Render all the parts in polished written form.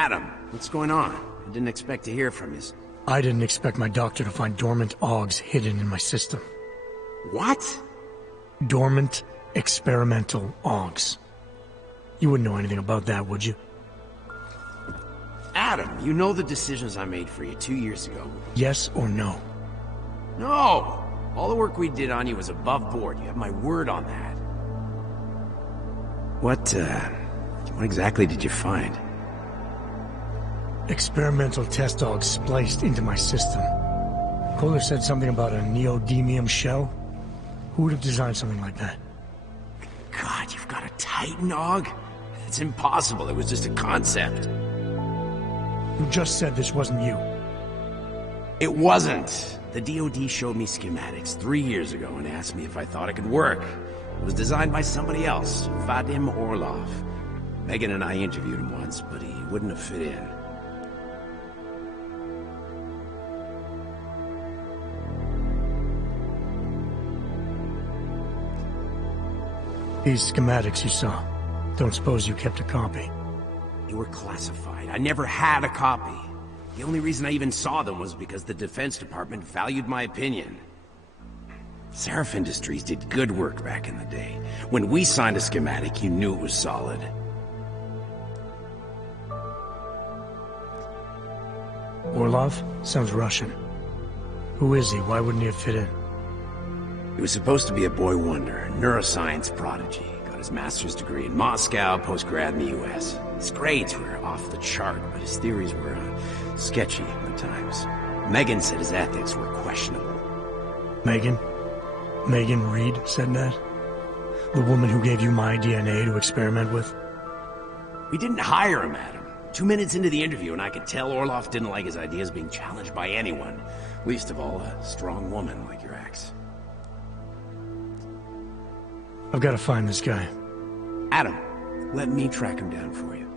Adam, what's going on? I didn't expect to hear from you. I didn't expect my doctor to find dormant augs hidden in my system. What? Dormant experimental augs. You wouldn't know anything about that, would you? Adam, you know the decisions I made for you 2 years ago. Yes or no? No! All the work we did on you was above board. You have my word on that. What exactly did you find? Experimental test augs spliced into my system. Kohler said something about a neodymium shell. Who would have designed something like that? God, you've got a Titan aug? It's impossible. It was just a concept. You just said this wasn't you. It wasn't. The DoD showed me schematics 3 years ago and asked me if I thought it could work. It was designed by somebody else, Vadim Orlov. Megan and I interviewed him once, but he wouldn't have fit in. These schematics you saw, don't suppose you kept a copy? They were classified. I never had a copy. The only reason I even saw them was because the Defense Department valued my opinion. Seraph Industries did good work back in the day. When we signed a schematic, you knew it was solid. Orlov? Sounds Russian. Who is he? Why wouldn't he have fit in? He was supposed to be a boy wonder, a neuroscience prodigy. Got his master's degree in Moscow, post-grad in the US. His grades were off the chart, but his theories were sketchy at times. Megan said his ethics were questionable. Megan? Megan Reed said that? The woman who gave you my DNA to experiment with? We didn't hire him, Adam. 2 minutes into the interview, and I could tell Orlov didn't like his ideas being challenged by anyone. Least of all, a strong woman like your ex. I've got to find this guy. Adam, let me track him down for you.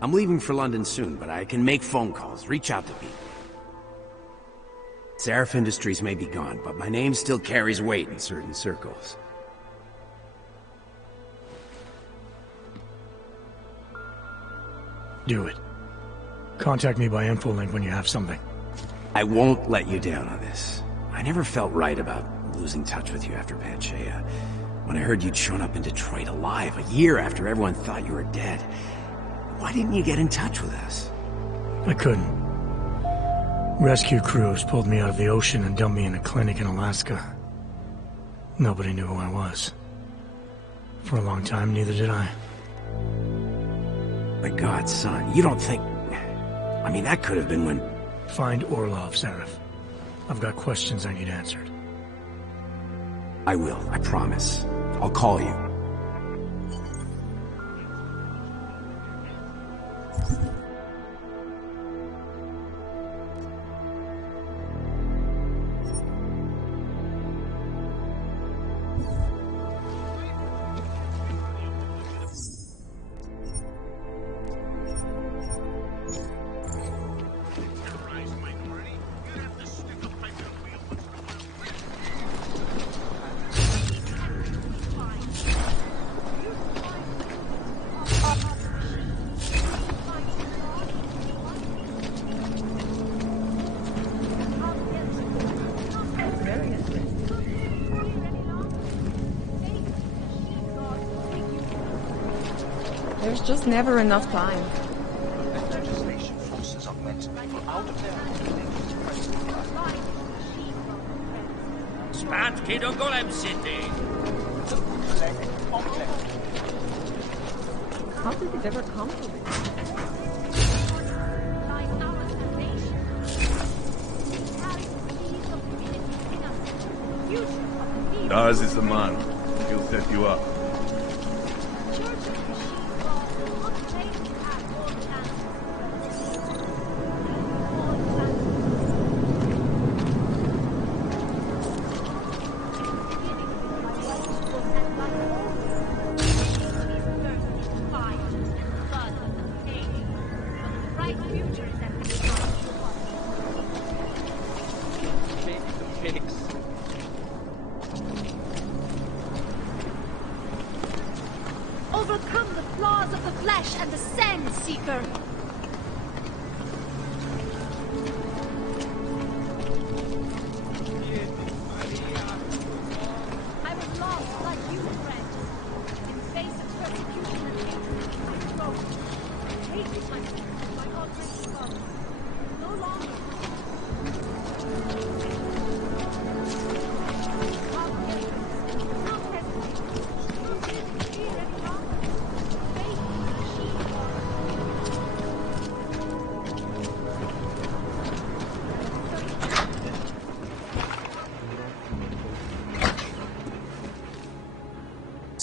I'm leaving for London soon, but I can make phone calls, reach out to people. Seraph Industries may be gone, but my name still carries weight in certain circles. Do it. Contact me by infolink when you have something. I won't let you down on this. I never felt right about losing touch with you after Panchea. When I heard you'd shown up in Detroit alive, a year after everyone thought you were dead. Why didn't you get in touch with us? I couldn't. Rescue crews pulled me out of the ocean and dumped me in a clinic in Alaska. Nobody knew who I was. For a long time, neither did I. My God, son, you don't think... I mean, that could have been when... Find Orlov, Seraph. I've got questions I need answered. I will, I promise. I'll call you. There's just never enough time. Legislation forces augmented people out of their Zpátky do Golem City! How did it ever come to this? Dawes is the man. He'll set you up.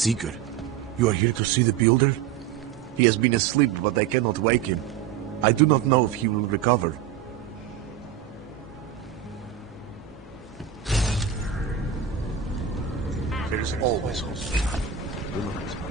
Seeker, you are here to see the builder? He has been asleep, but I cannot wake him. I do not know if he will recover. There is always hope. Do not expect.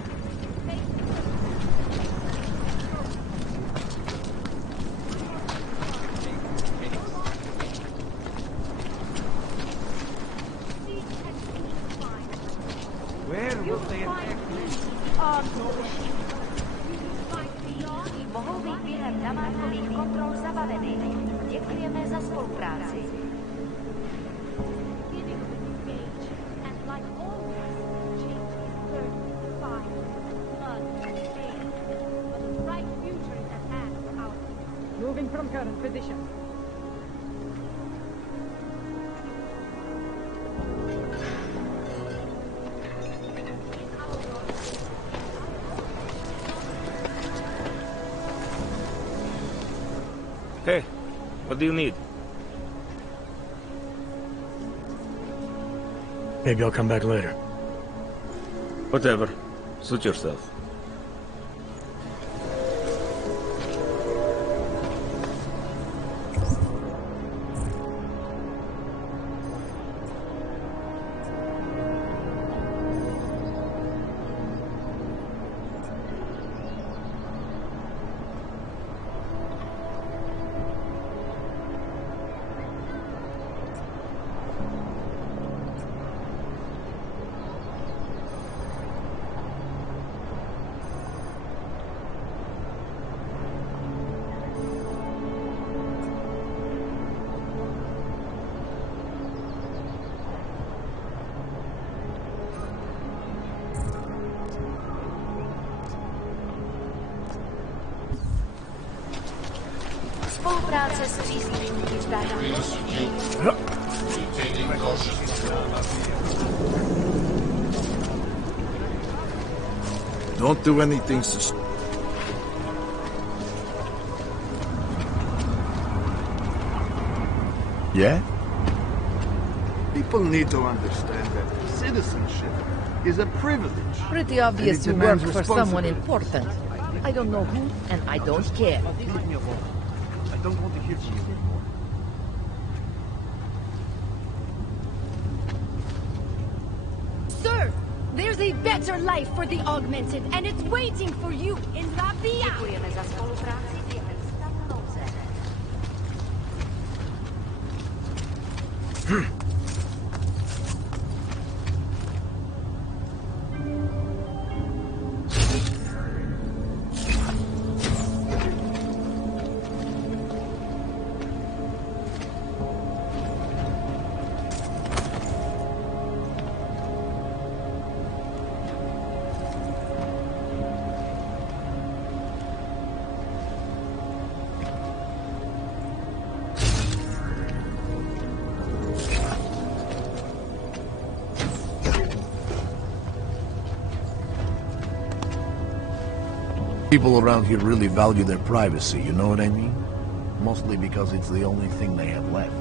Mohou být během namátkových kontrol zabaveny. Děkujeme za spolupráci. Moving from current position. Hey, what do you need? Maybe I'll come back later. Whatever. Suit yourself. Spolupráce s příslušníky státní bezpečí. Don't do anything sus... Yeah? People need to understand that citizenship is a privilege. Pretty obvious And it you work demands for someone responsibility. important. I don't know who, and I don't care. Leave me alone. I don't want to hear from you anymore. Sir, there's a better life for the Augmented, and it's waiting for you in La Via! Děkujeme za spolupráci během stavu nouze. People around here really value their privacy, you know what I mean? Mostly because it's the only thing they have left.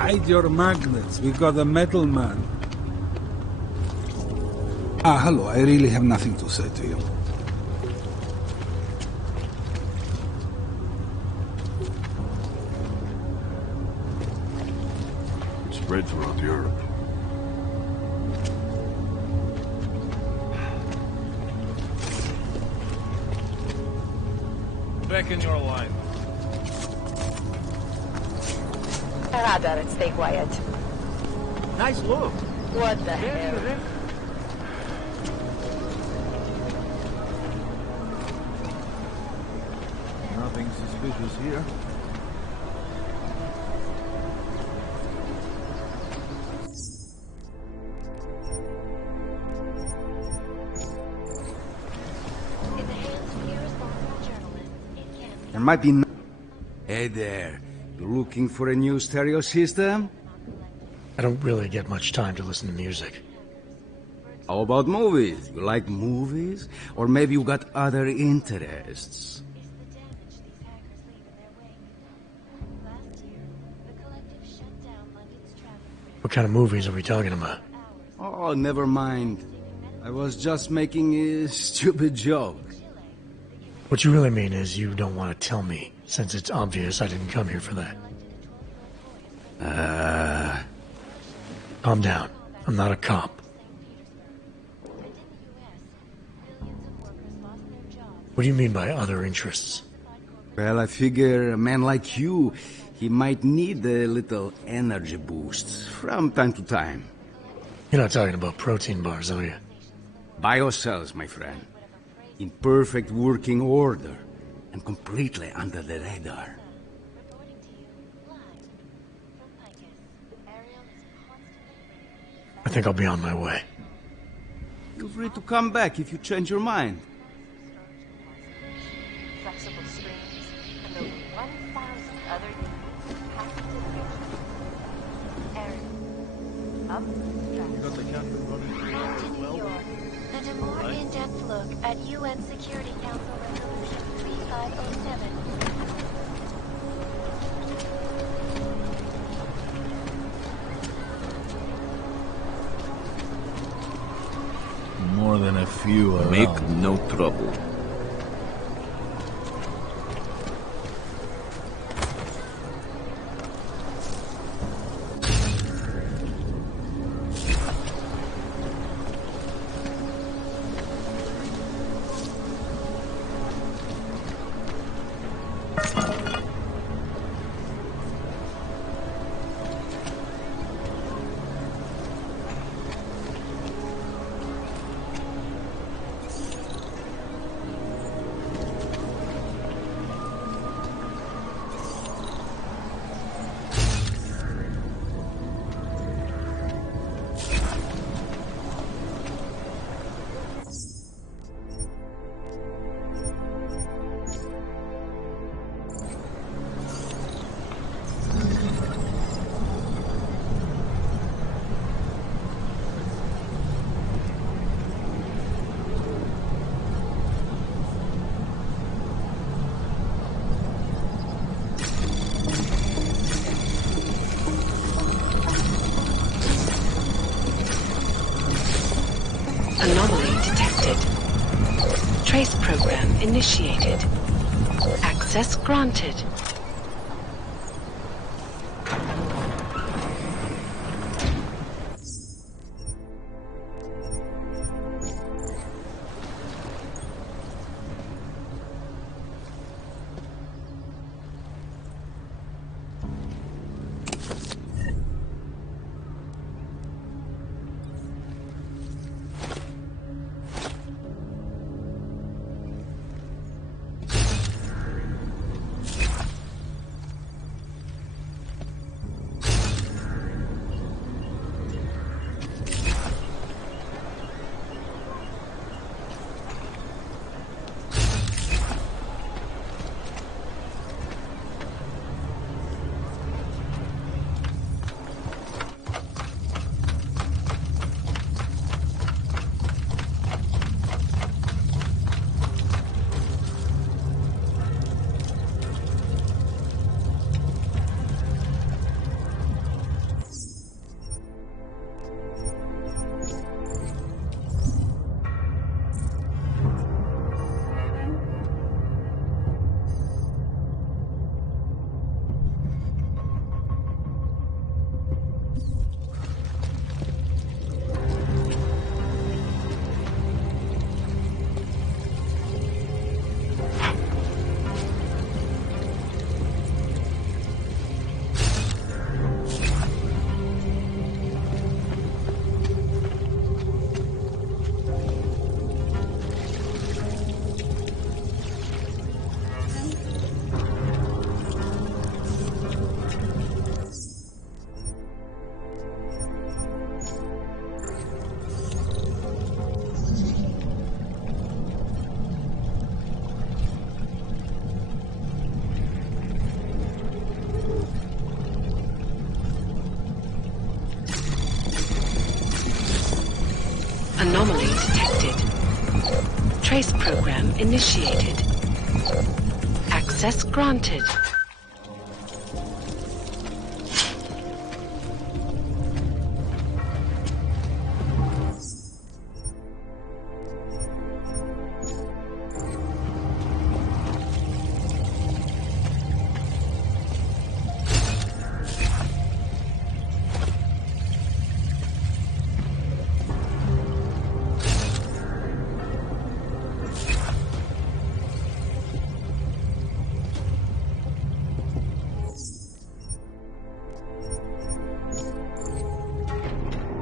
Hide your magnets. We got a metal man. Hello. I really have nothing to say to you. It spread throughout Europe. Back in your line. Rather, stay quiet. Nice look. What the hell? Nothing suspicious here. There might be... Hey there. You looking for a new stereo system? I don't really get much time to listen to music. How about movies? You like movies? Or maybe you got other interests? What kind of movies are we talking about? Oh, never mind. I was just making a stupid joke. What you really mean is you don't want to tell me, since it's obvious I didn't come here for that. Calm down. I'm not a cop. What do you mean by other interests? Well, I figure a man like you, he might need a little energy boost from time to time. You're not talking about protein bars, are you? Biocells, my friend. In perfect working order and completely under the radar. I think I'll be on my way. Feel free to come back if you change your mind. Flexible screens, and over 1,000 other unique packed Area. Up. Got the captain running Back to New York, and a more in-depth look at UN Security Council Resolution 3507. more than a few around. Make no trouble. Anomaly detected. Trace program initiated. Access granted. Trace program initiated. Access granted.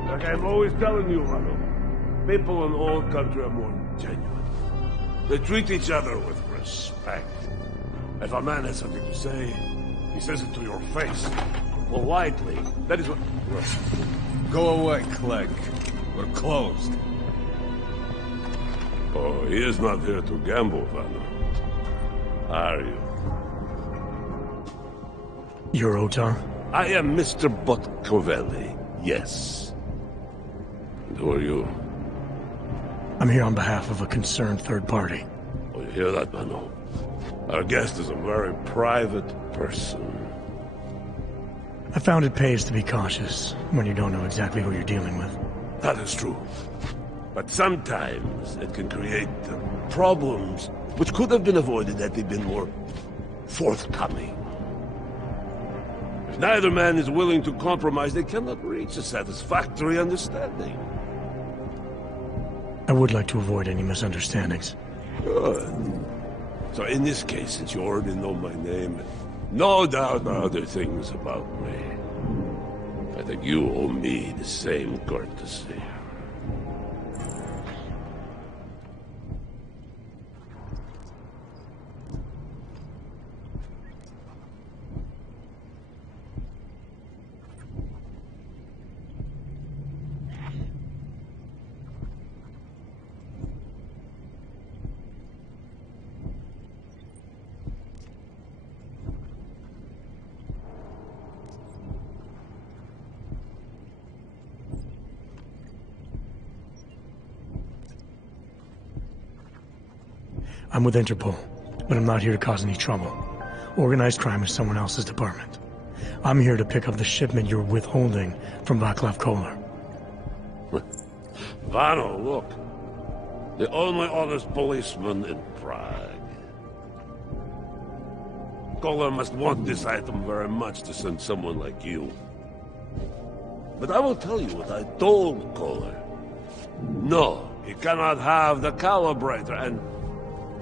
Like I'm always telling you, Rado, people in all country are more genuine. They treat each other with respect. If a man has something to say, he says it to your face. Politely. That is what... Go away, Clegg. We're closed. Oh, he is not here to gamble, Vanna. Are you? You're Otar? I am Mr. Botcovelli, yes. And who are you? I'm here on behalf of a concerned third party. Oh, you hear that, Mano? Our guest is a very private person. I found it pays to be cautious when you don't know exactly who you're dealing with. That is true. But sometimes it can create problems which could have been avoided had they been more forthcoming. If neither man is willing to compromise, they cannot reach a satisfactory understanding. I would like to avoid any misunderstandings. Good. So in this case, since you already know my name, no doubt other things about me, I think you owe me the same courtesy. I'm with Interpol, but I'm not here to cause any trouble. Organized crime is someone else's department. I'm here to pick up the shipment you're withholding from Václav Koller. Vano, look. The only honest policeman in Prague. Koller must want this item very much to send someone like you. But I will tell you what I told Koller. No, he cannot have the calibrator, and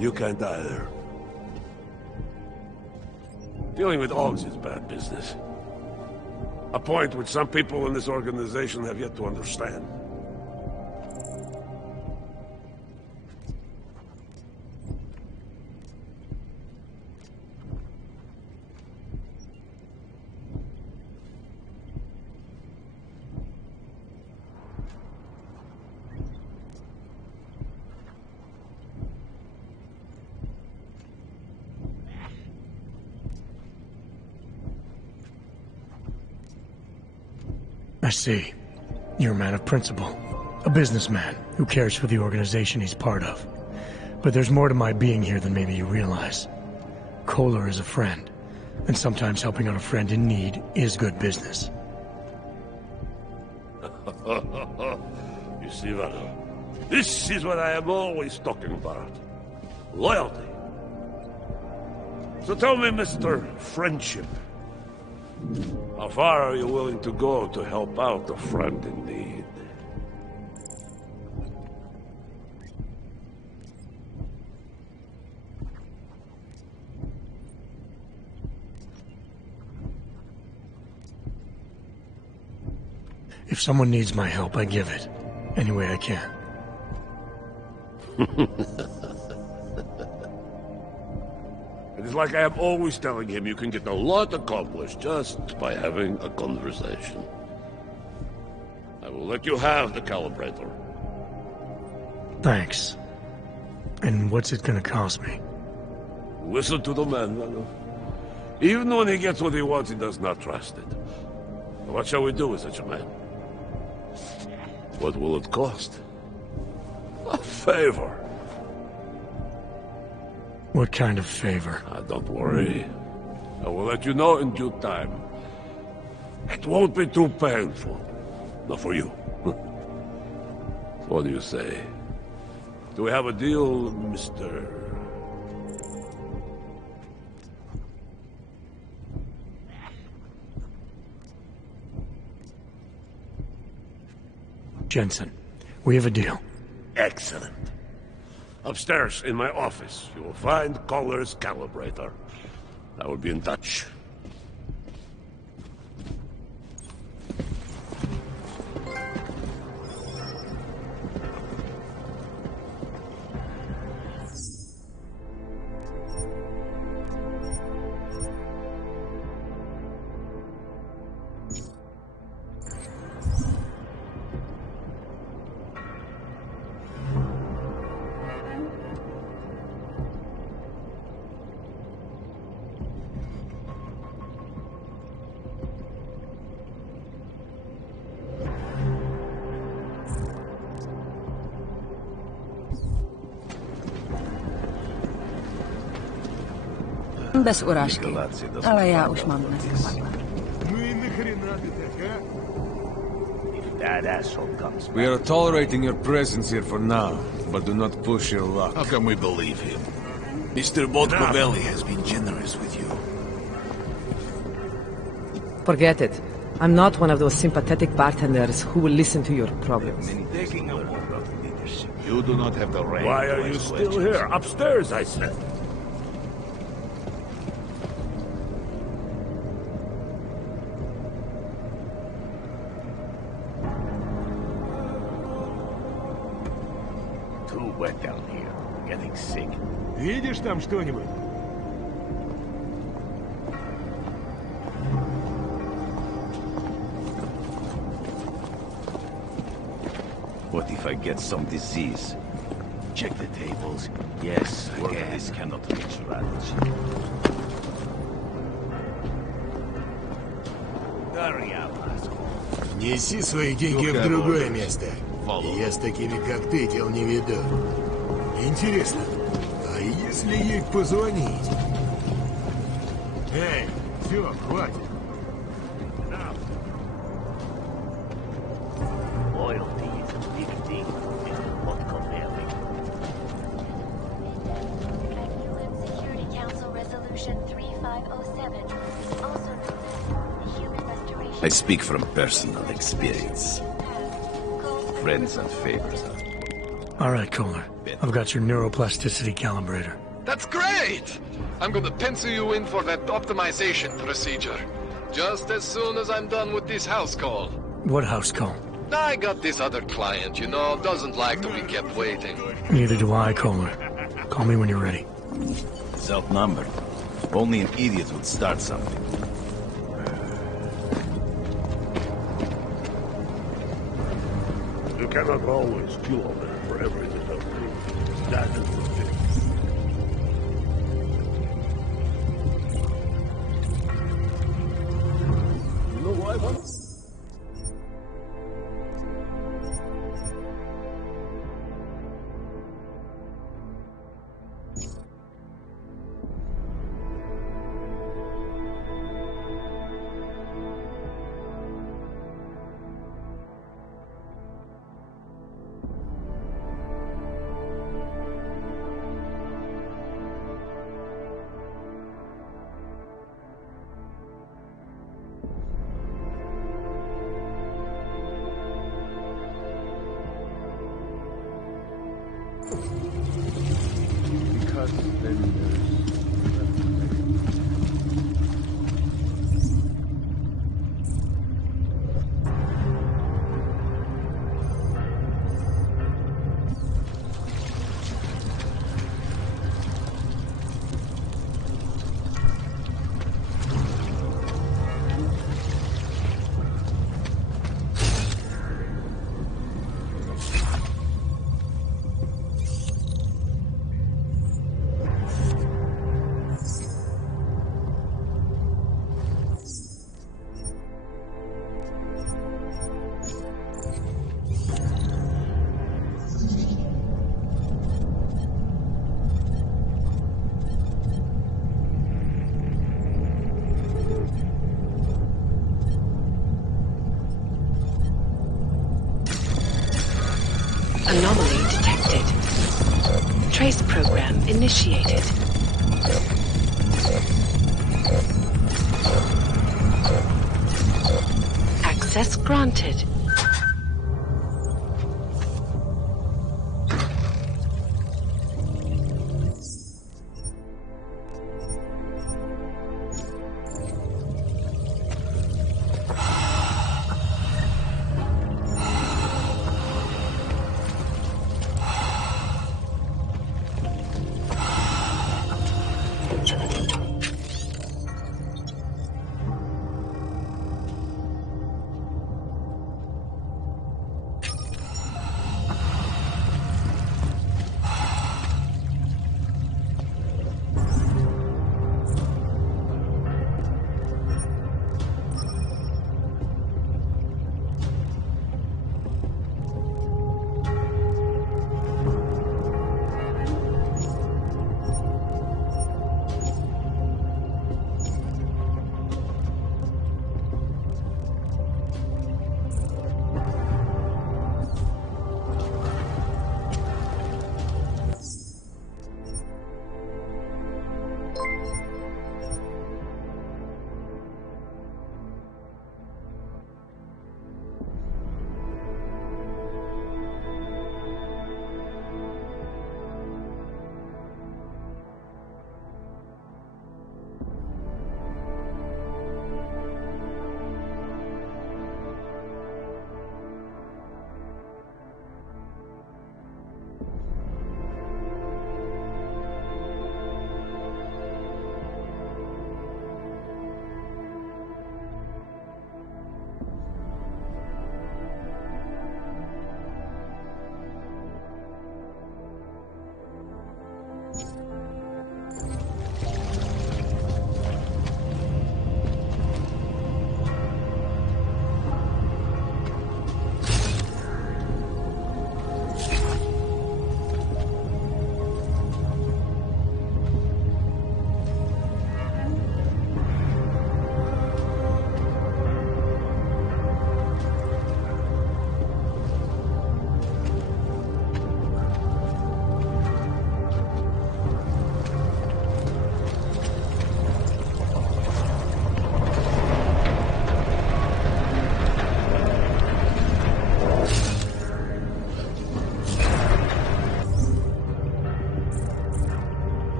you can't either. Dealing with Augs is bad business. A point which some people in this organization have yet to understand. I see. You're a man of principle. A businessman who cares for the organization he's part of. But there's more to my being here than maybe you realize. Koller is a friend, and sometimes helping out a friend in need is good business. You see, Vano, this is what I am always talking about. Loyalty. So tell me, Mr. Friendship, how far are you willing to go to help out a friend in need? If someone needs my help, I give it. Any way I can. It is like I am always telling him, you can get a lot accomplished just by having a conversation. I will let you have the calibrator. Thanks. And what's it gonna cost me? Listen to the man, Vano. Even when he gets what he wants, he does not trust it. What shall we do with such a man? What will it cost? A favor. What kind of favor? Don't worry. I will let you know in due time. It won't be too painful. Not for you. What do you say? Do we have a deal, Mr. Jensen? We have a deal. Excellent. Upstairs in my office, you will find Collar's calibrator. I will be in touch. Bez urážky, ale já už mám dnes spadla. We are tolerating your presence here for now, but do not push your luck. How can we believe him? Mr. Botkovelli has been generous with you. Forget it. I'm not one of those sympathetic bartenders who will listen to your problems. You do not have the right. Why are you still here? Upstairs, I said. Too wet down here. Getting sick. Видишь там что-нибудь? What if I get some disease? Check the tables. Yes, this cannot reach rats. Hurry up, asshole. Неси свои деньги в другое место. Я с такими, как ты, дел не веду. Интересно, а если ей позвонить? Эй, все, хватит. Loyalty is a big thing, Mr. Botkovelli. UN Security Council Resolution 3507, also known as the Human Restoration. I speak from personal experience. Friends and favors. All right, Kohler. I've got your neuroplasticity calibrator. That's great! I'm gonna pencil you in for that optimization procedure. Just as soon as I'm done with this house call. What house call? I got this other client, you know, doesn't like to be kept waiting. Neither do I, Kohler. Call me when you're ready. It's outnumbered. Only an idiot would start something. You cannot always kill a man for every little thing. That is the thing. You know why, man? initiated. Access granted.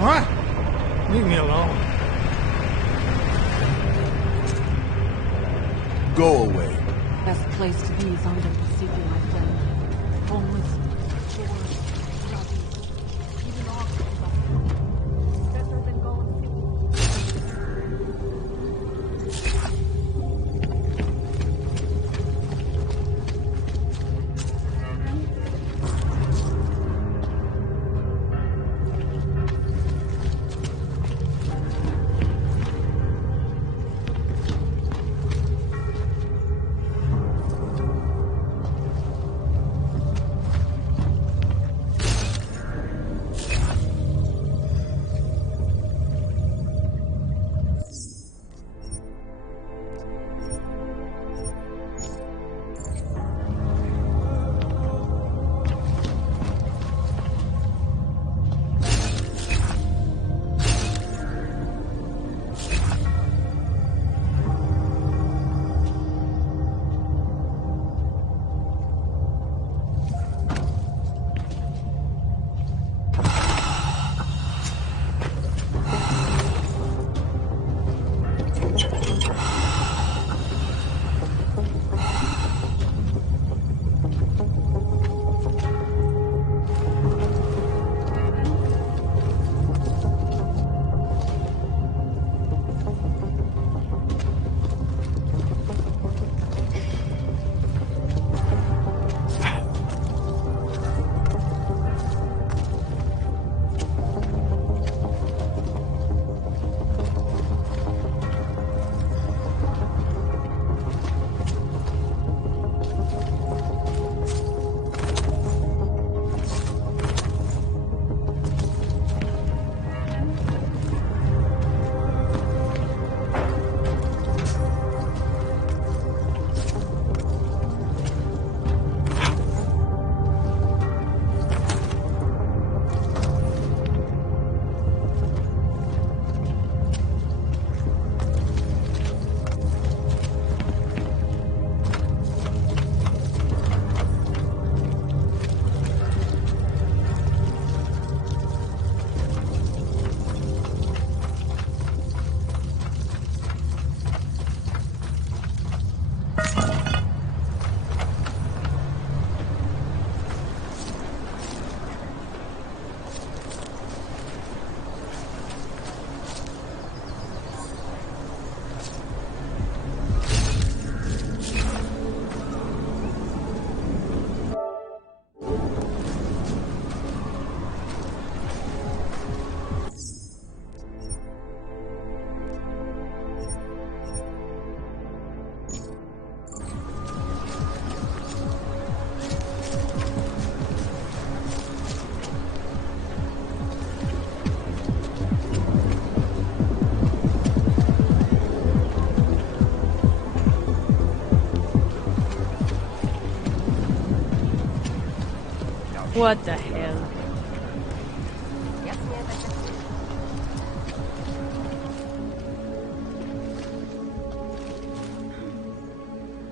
What? Leave me alone. Go away. Best place to be is under the city, my friend. Homeless, poor, bloody. Even off better than going. What the hell?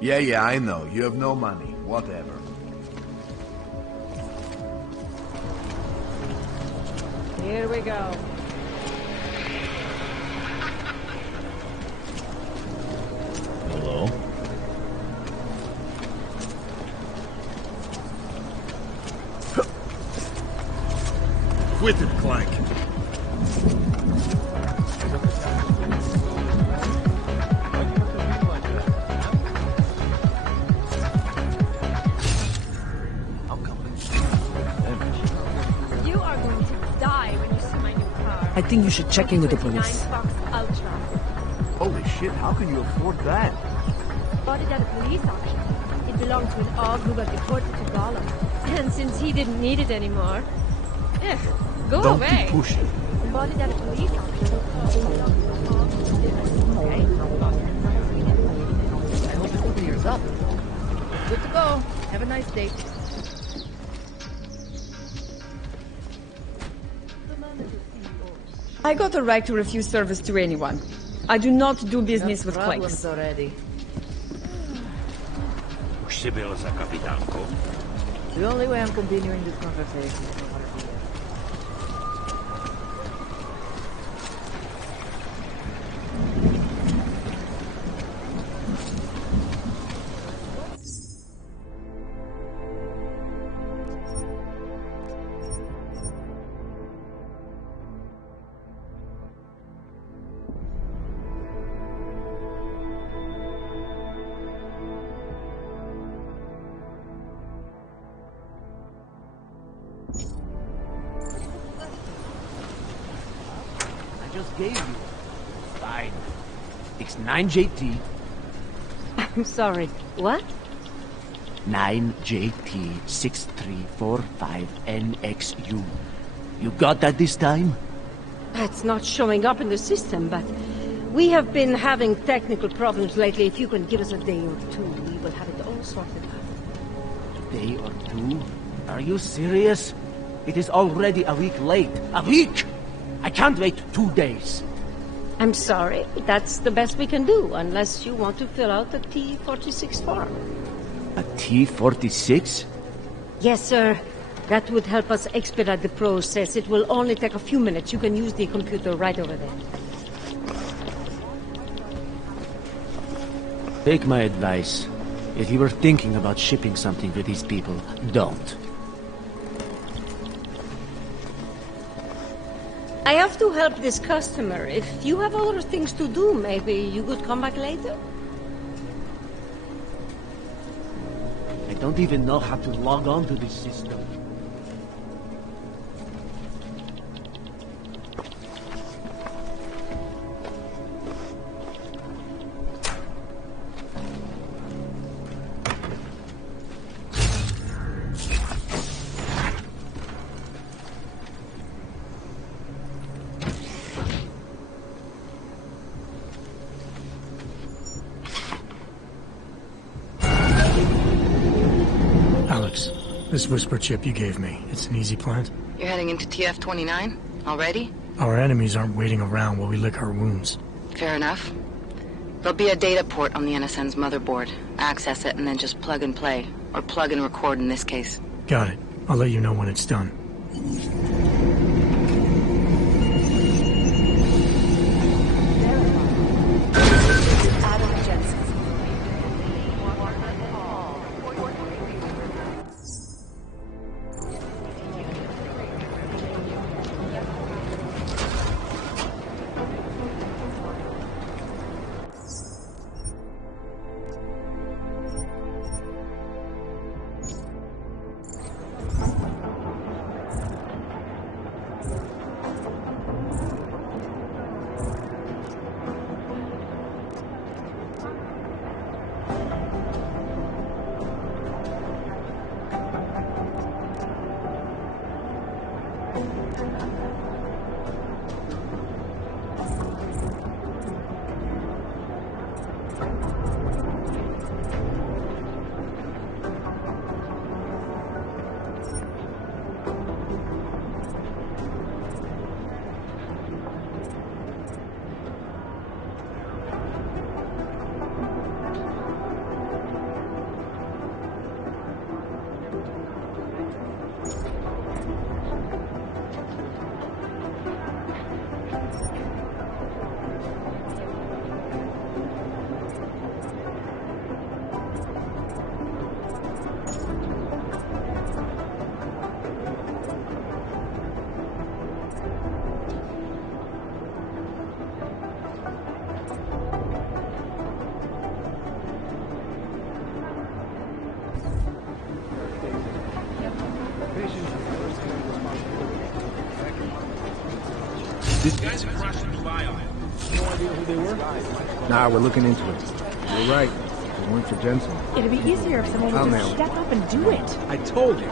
Yeah, I know. You have no money. Whatever. Here we go. Hello? Quit it, Clank. You are going to die when you see my new car. I think you should check in with the police. 29 Fox Ultra. Holy shit, how can you afford that? Bought it at a police auction. It belonged to an Og who got deported to Gollum. And since he didn't need it anymore, go Don't away. keep pushing. Bought it at a police auction. It belonged to an Og who didn't need it. Okay? I hope it clears up. Good to go. Have a nice day. I got a right to refuse service to anyone. I do not do business with Problems clanks. already. Už jsi byl za kapitánkou? The only way I'm continuing this conversation is over here. Just gave you. Fine. It's 9JT. I'm sorry. What? 9JT6345NXU. You got that this time? It's not showing up in the system, but we have been having technical problems lately. If you can give us a day or two, we will have it all sorted out. A day or two? Are you serious? It is already a week late. A week! I can't wait 2 days. I'm sorry. That's the best we can do, unless you want to fill out the T-46 form. A T-46? Yes, sir. That would help us expedite the process. It will only take a few minutes. You can use the computer right over there. Take my advice. If you were thinking about shipping something to these people, don't. I have to help this customer. If you have other things to do, maybe you could come back later? I don't even know how to log on to this system. This whisper chip you gave me, it's an easy plant? You're heading into TF-29? Already? Our enemies aren't waiting around while we lick our wounds. Fair enough. There'll be a data port on the NSN's motherboard. Access it and then just plug and play. Or plug and record in this case. Got it. I'll let you know when it's done. Guys who crashed in Dubai on it. No idea who they were? Nah, we're looking into it. You're right. If it weren't for Jensen. It'd be easier if someone would just step up and do it. I told you.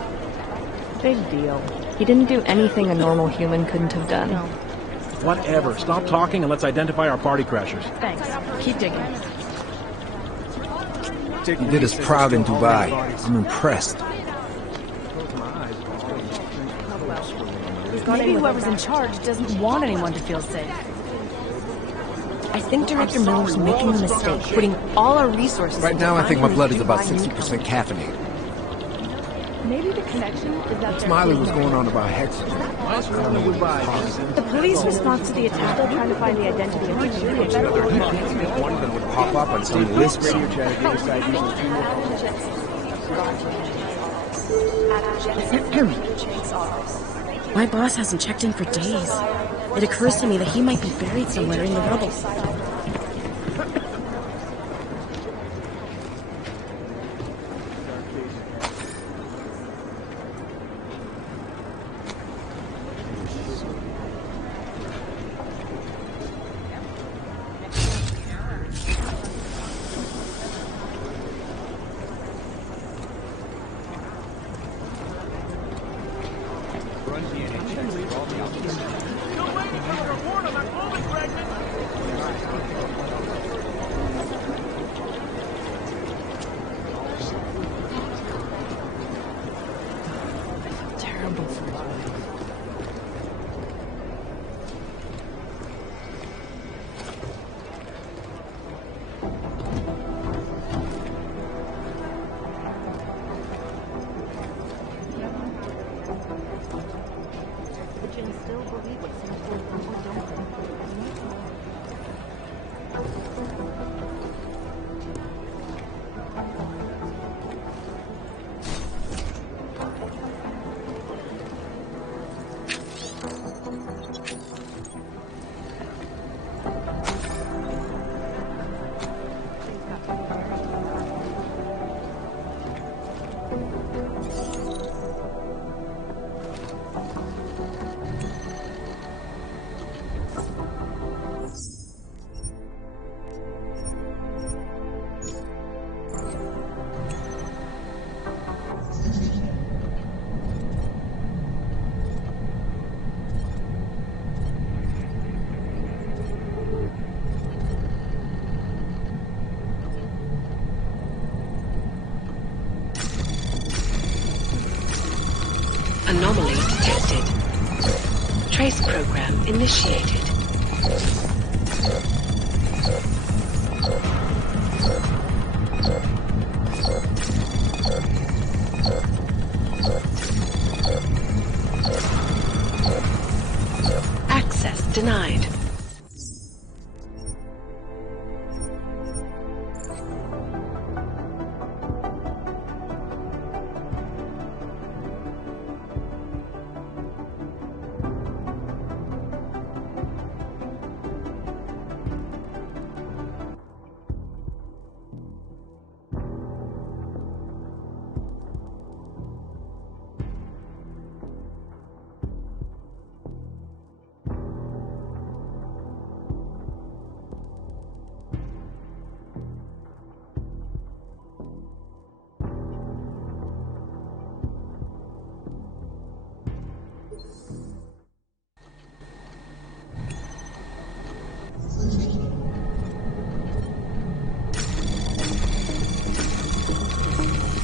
Big deal. He didn't do anything a normal human couldn't have done. No. Whatever. Stop talking and let's identify our party crashers. Thanks. Keep digging. He did us proud in Dubai. I'm impressed. Maybe whoever's in charge doesn't want anyone to feel safe. I think Director Miller's making a mistake, putting all our resources... Right now, I think my blood is about 60% caffeinated. Maybe the connection is that Smiley was going on about hexes. The police response to the attack are trying to find the identity of the shooter. One of them would pop up on some list somewhere. My boss hasn't checked in for days. It occurs to me that he might be buried somewhere in the rubble. Anomaly detected. Trace program initiated. Access denied.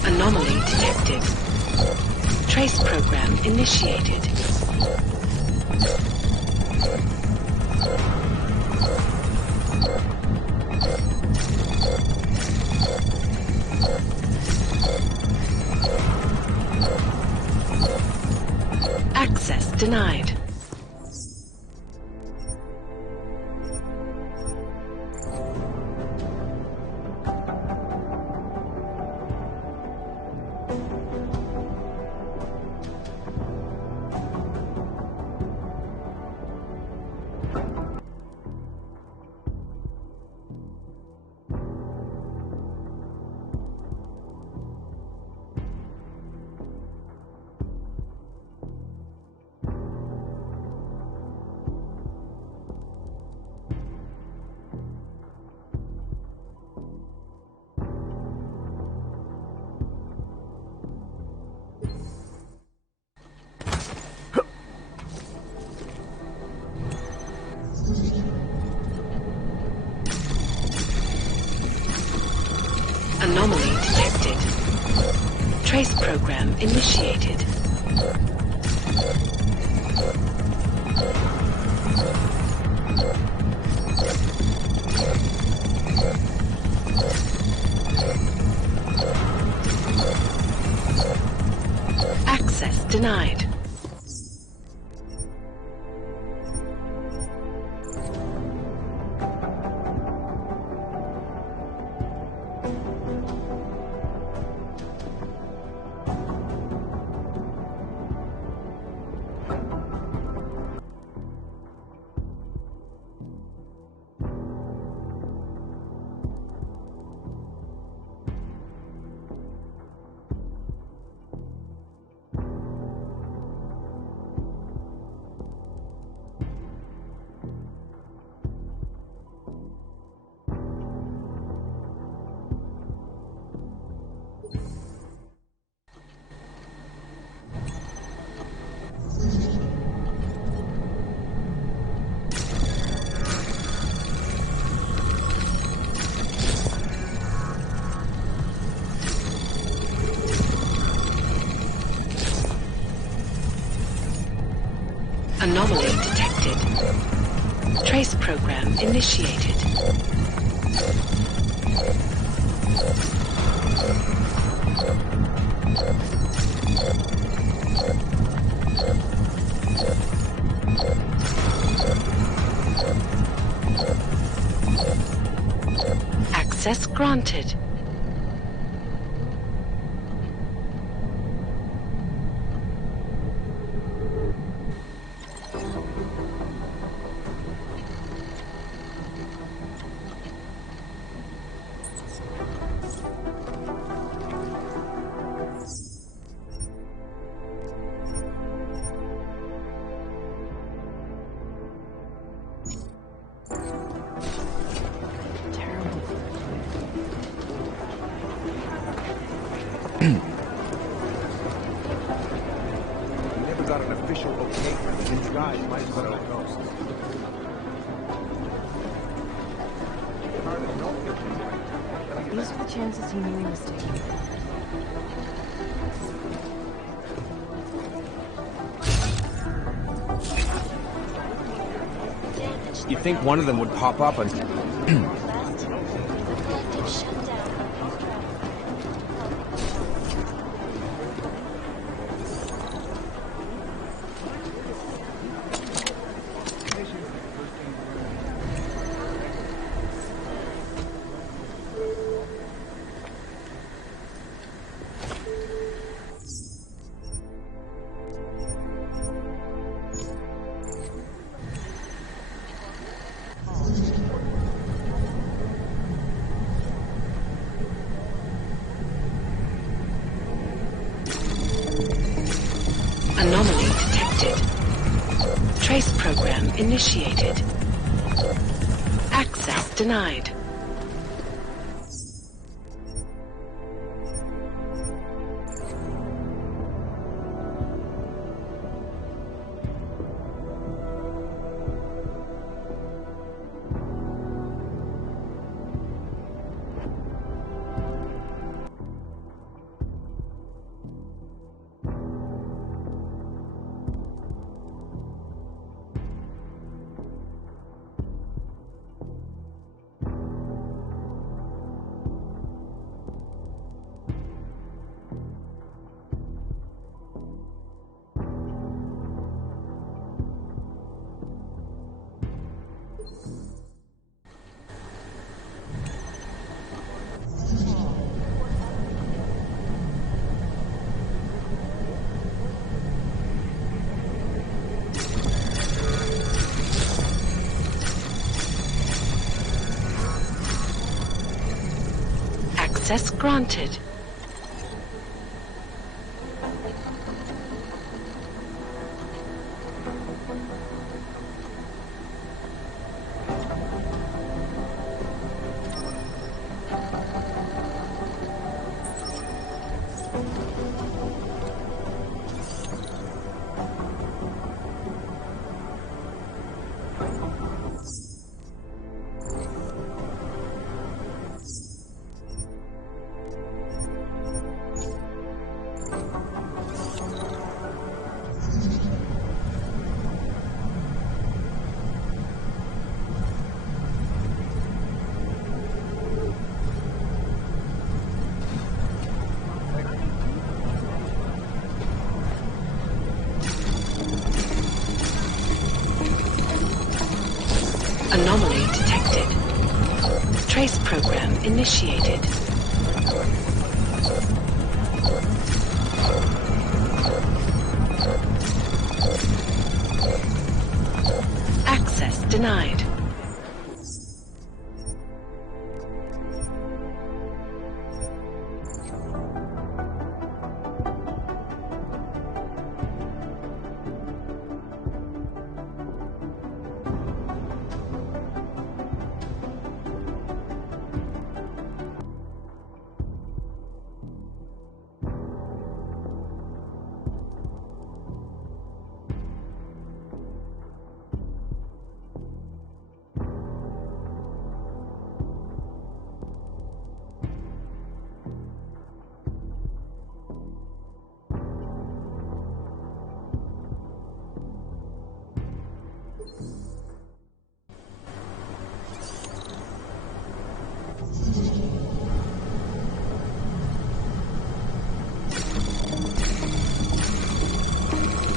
Anomaly detected. Trace program initiated. Access denied. Trace program initiated. Access denied. Anomaly detected. Trace program initiated. Access granted. Never got an official okay from these guys. Might as well let go. These are the chances he knew he was taking. You think one of them would pop up and... Anomaly detected. Trace program initiated. Access denied. Access granted. initiated. Access denied.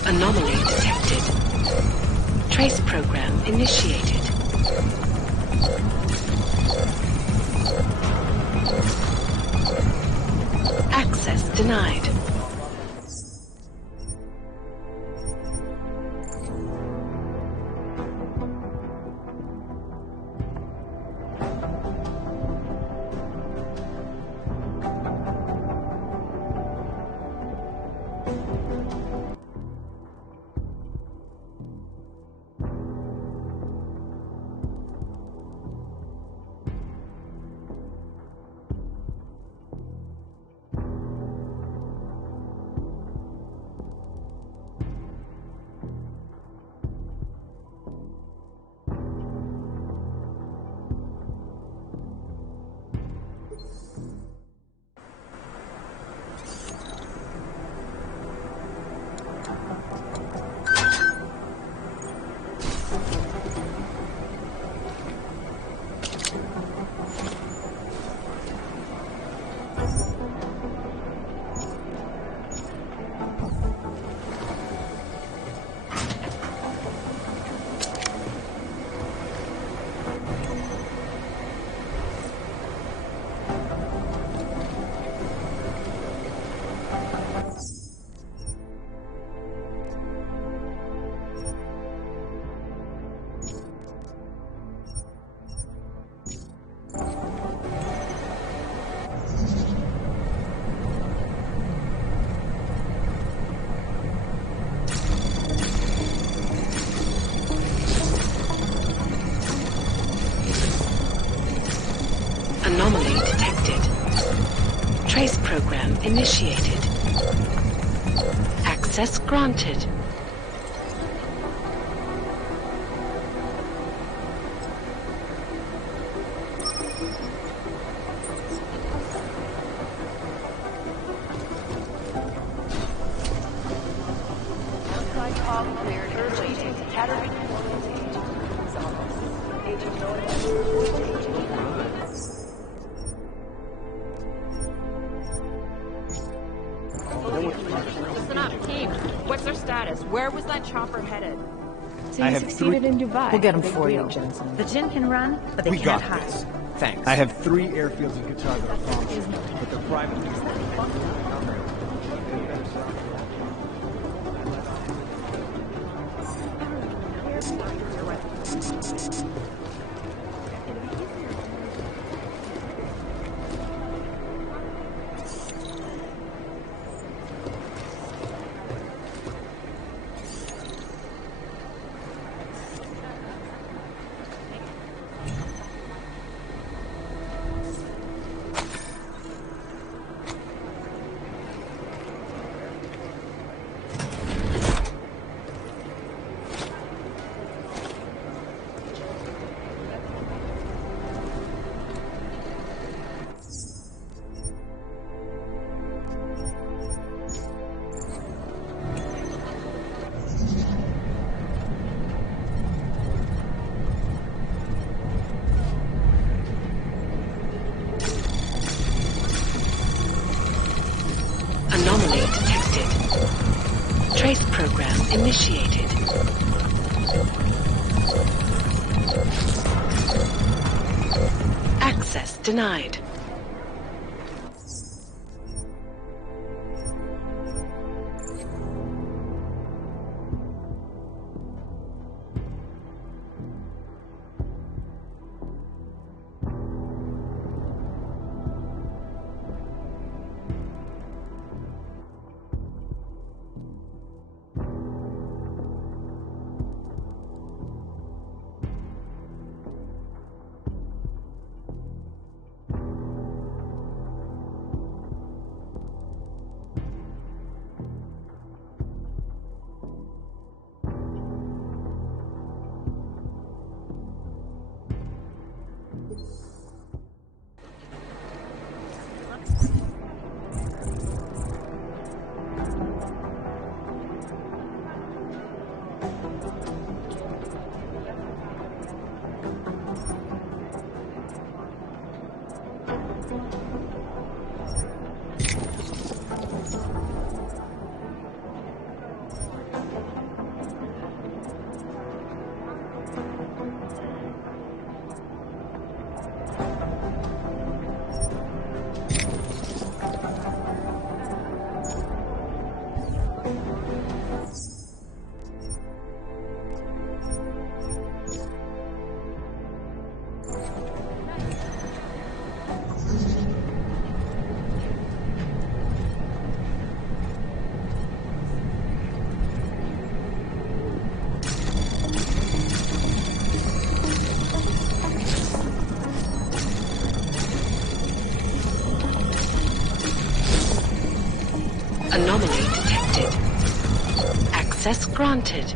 Anomaly detected. Trace program initiated. Access denied. Anomaly detected. Trace program initiated. Access granted. Listen up, team. What's their status? Where was that chopper headed? So you succeeded in Dubai. We'll get him Big for you, deal. Jensen. The Jinn can run, but they We can't got hide. this. Thanks. I have 3 airfields in Qatar that are functional, but they're private. Anomaly detected. Trace program initiated. Access denied. Anomaly detected. Access granted.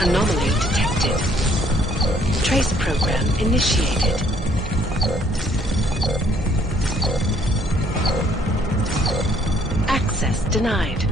Anomaly detected. Trace program initiated. Access denied.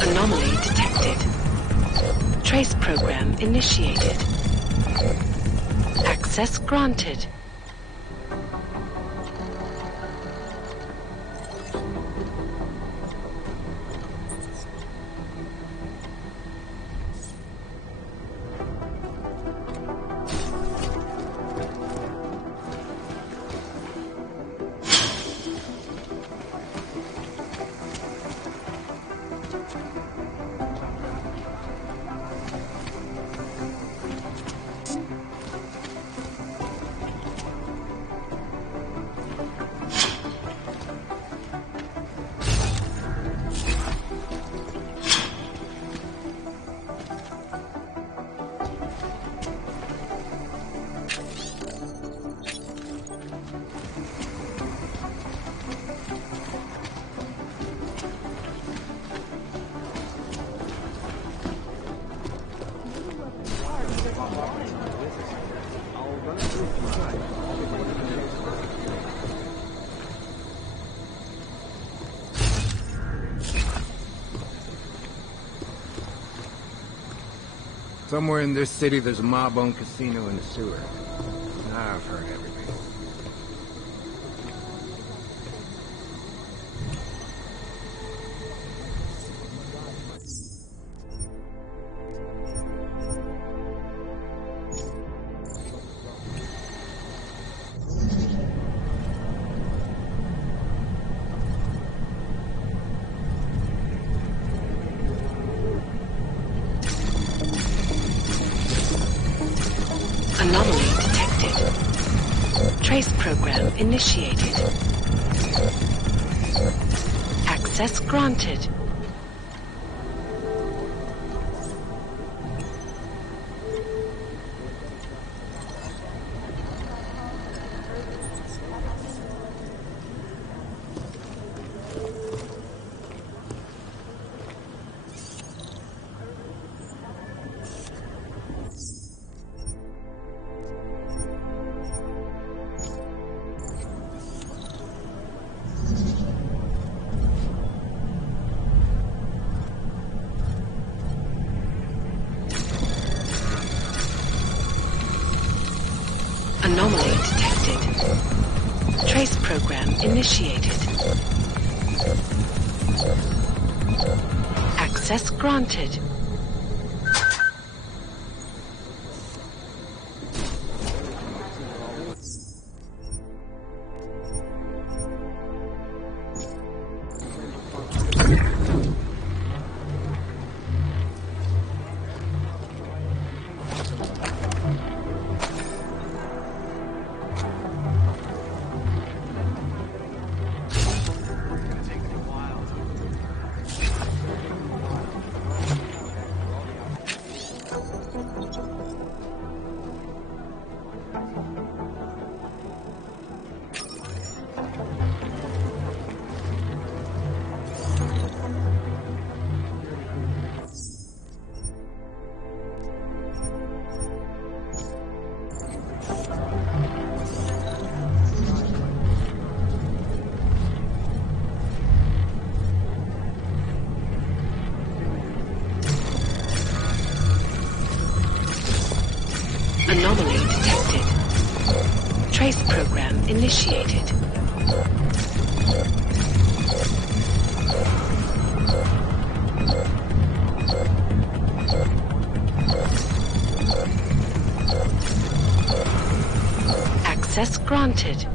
Anomaly detected. Trace program initiated. Access granted. Somewhere in this city, there's a mob-owned casino in the sewer. I've heard everything. Anomaly detected. Trace program initiated. Access granted. Anomaly detected. Trace program initiated. Access granted. Anomaly detected. Trace program initiated. Access granted.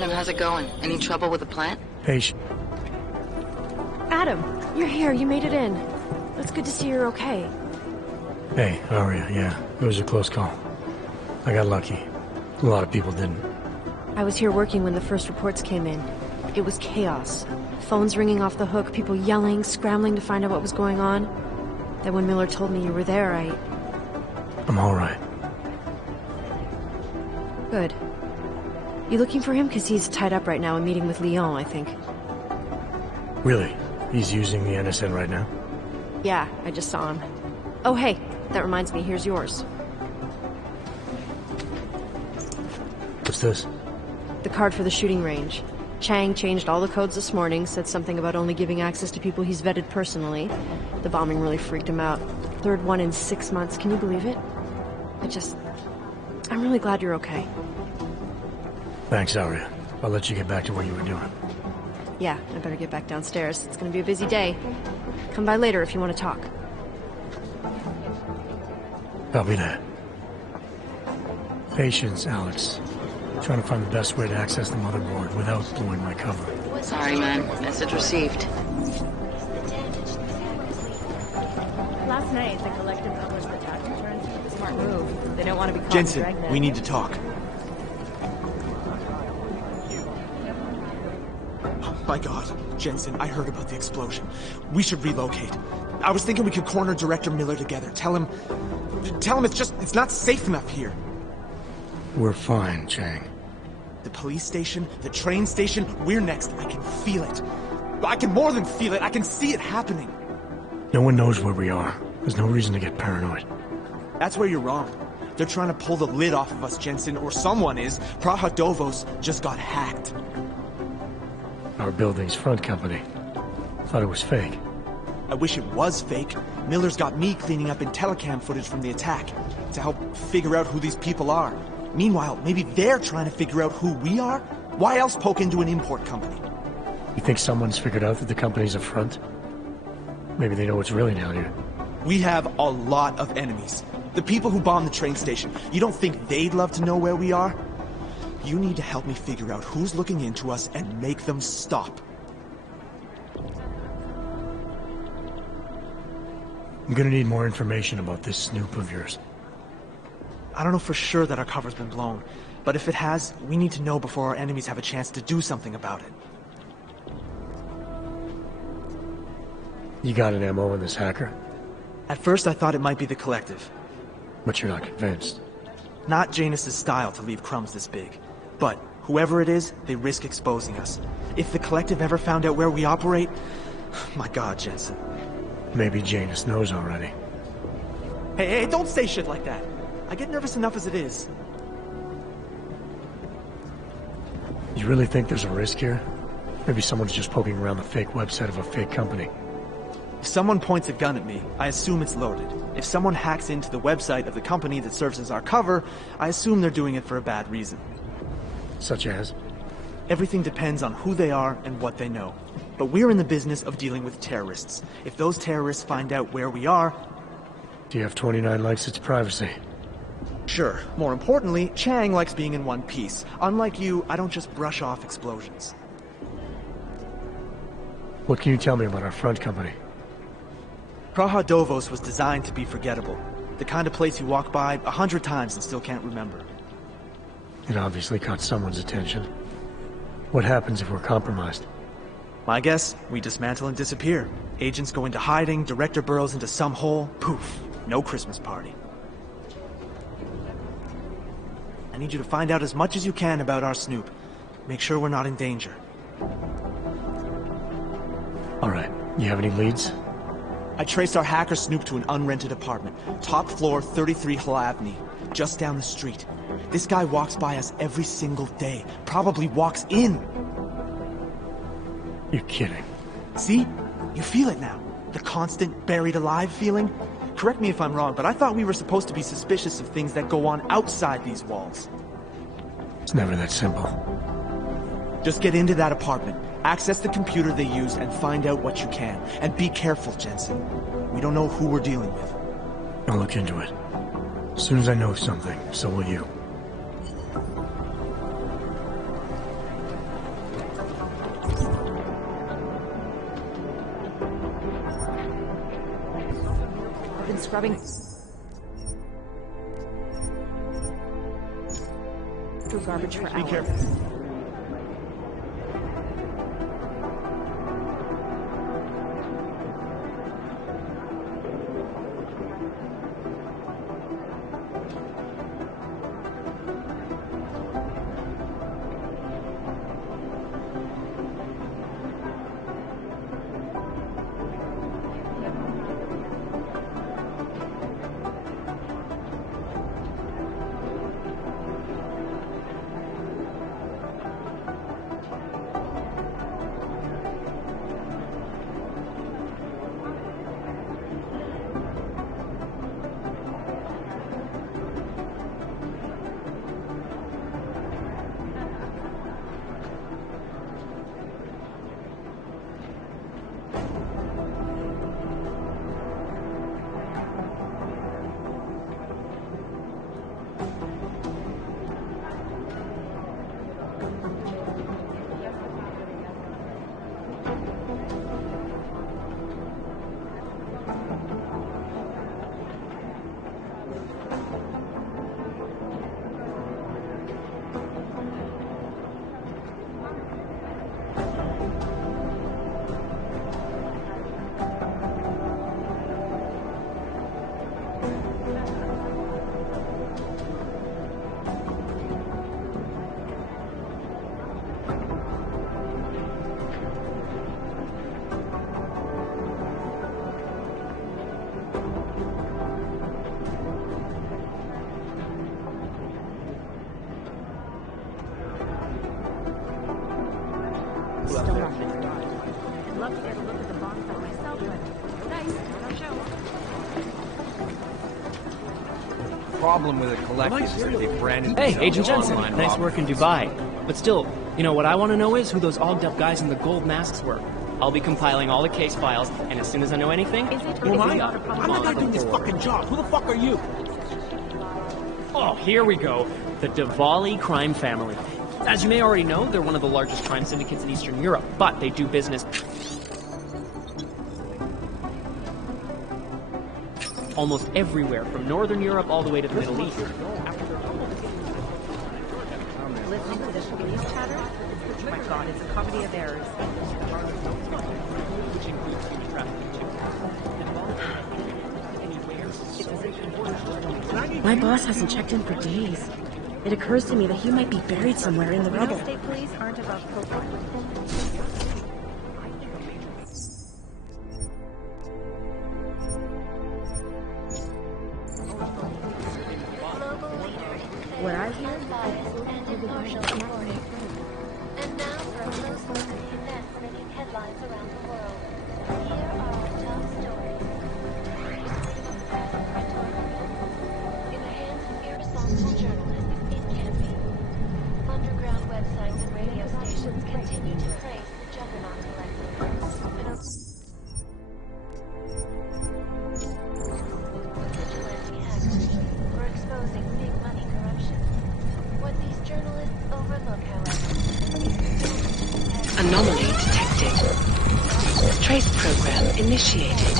Adam, how's it going? Any trouble with the plant? Patient. Adam, you're here. You made it in. It's good to see you're okay. Hey, how are you? Yeah, it was a close call. I got lucky. A lot of people didn't. I was here working when the first reports came in. It was chaos. Phones ringing off the hook, people yelling, scrambling to find out what was going on. Then when Miller told me you were there, I'm all right. Good. You looking for him? Because he's tied up right now and meeting with Leon, I think. Really? He's using the NSN right now? Yeah, I just saw him. Oh, hey, that reminds me, here's yours. What's this? The card for the shooting range. Chang changed all the codes this morning, said something about only giving access to people he's vetted personally. The bombing really freaked him out. Third one in 6 months, can you believe it? I'm really glad you're okay. Thanks, Aria. I'll let you get back to what you were doing. Yeah, I better get back downstairs. It's gonna be a busy day. Come by later if you want to talk. I'll be there. Patience, Alex. Trying to find the best way to access the motherboard without blowing my cover. Sorry, man. Message received. Last night, the collective published the tax returns. Smart move. They don't want to be caught Jensen, dragnet. we need to talk. Oh my god, Jensen, I heard about the explosion. We should relocate. I was thinking we could corner Director Miller together. Tell him it's not safe enough here. We're fine, Chang. The police station, the train station, we're next. I can feel it. I can more than feel it. I can see it happening. No one knows where we are. There's no reason to get paranoid. That's where you're wrong. They're trying to pull the lid off of us, Jensen, or someone is. Praha Dovos just got hacked. Our building's front company. Thought it was fake. I wish it was fake. Miller's got me cleaning up IntelliCam footage from the attack to help figure out who these people are. Meanwhile, maybe they're trying to figure out who we are? Why else poke into an import company? You think someone's figured out that the company's a front? Maybe they know what's really down here. We have a lot of enemies. The people who bombed the train station. You don't think they'd love to know where we are? You need to help me figure out who's looking into us and make them stop. I'm gonna need more information about this snoop of yours. I don't know for sure that our cover's been blown, but if it has, we need to know before our enemies have a chance to do something about it. You got an MO in this hacker? At first I thought it might be the Collective. But you're not convinced? Not Janus's style to leave crumbs this big. But whoever it is, they risk exposing us. If the Collective ever found out where we operate... My god, Jensen. Maybe Janus knows already. Hey, don't say shit like that. I get nervous enough as it is. You really think there's a risk here? Maybe someone's just poking around the fake website of a fake company. If someone points a gun at me, I assume it's loaded. If someone hacks into the website of the company that serves as our cover, I assume they're doing it for a bad reason. Such as? Everything depends on who they are and what they know. But we're in the business of dealing with terrorists. If those terrorists find out where we are... TF-29 likes its privacy. Sure. More importantly, Chang likes being in one piece. Unlike you, I don't just brush off explosions. What can you tell me about our front company? Praha Dovos was designed to be forgettable. The kind of place you walk by 100 times and still can't remember. It obviously caught someone's attention. What happens if we're compromised? My guess, we dismantle and disappear. Agents go into hiding, Director burrows into some hole, poof, no Christmas party. I need you to find out as much as you can about our snoop. Make sure we're not in danger. Alright, you have any leads? I traced our hacker snoop to an unrented apartment. Top floor, 33 Hlavny, just down the street. This guy walks by us every single day. Probably walks in. You're kidding. See? You feel it now. The constant buried alive feeling. Correct me if I'm wrong, but I thought we were supposed to be suspicious of things that go on outside these walls. It's never that simple. Just get into that apartment, access the computer they used, and find out what you can. And be careful, Jensen. We don't know who we're dealing with. I'll look into it. As soon as I know something, so will you. scrubbing through garbage for hours. Be careful. Still nothing. I'd love to get a look at the bonfire myself, but no dice, not our show. Problem with the collectors is that they branded Hey, themselves Agent Jensen, online nice robbers. work in Dubai. But still, you know, what I want to know is who those ogged-up guys in the gold masks were. I'll be compiling all the case files, and as soon as I know anything, Who am I? I'm the guy doing this fucking job. Who the fuck are you? Oh, here we go. The Diwali crime family. As you may already know, they're one of the largest crime syndicates in Eastern Europe, but they do business almost everywhere, from Northern Europe all the way to the Middle East. Listening to this police chatter? Oh my god, it's a comedy of errors. Which includes human trafficking too. My boss hasn't checked in for days. It occurs to me that he might be buried somewhere in the rubble. State police aren't above protocol. What I hear? And impartial reporting. And now for a close look at the events making headlines around the world. Here are our top stories. In the hands of irresponsible journalists, it can be. Underground websites and radio stations continue to praise the juggernaut collective. Vigilante hackers for exposing big money corruption. What these journalists overlook, however, Anomaly detected. Trace program initiated.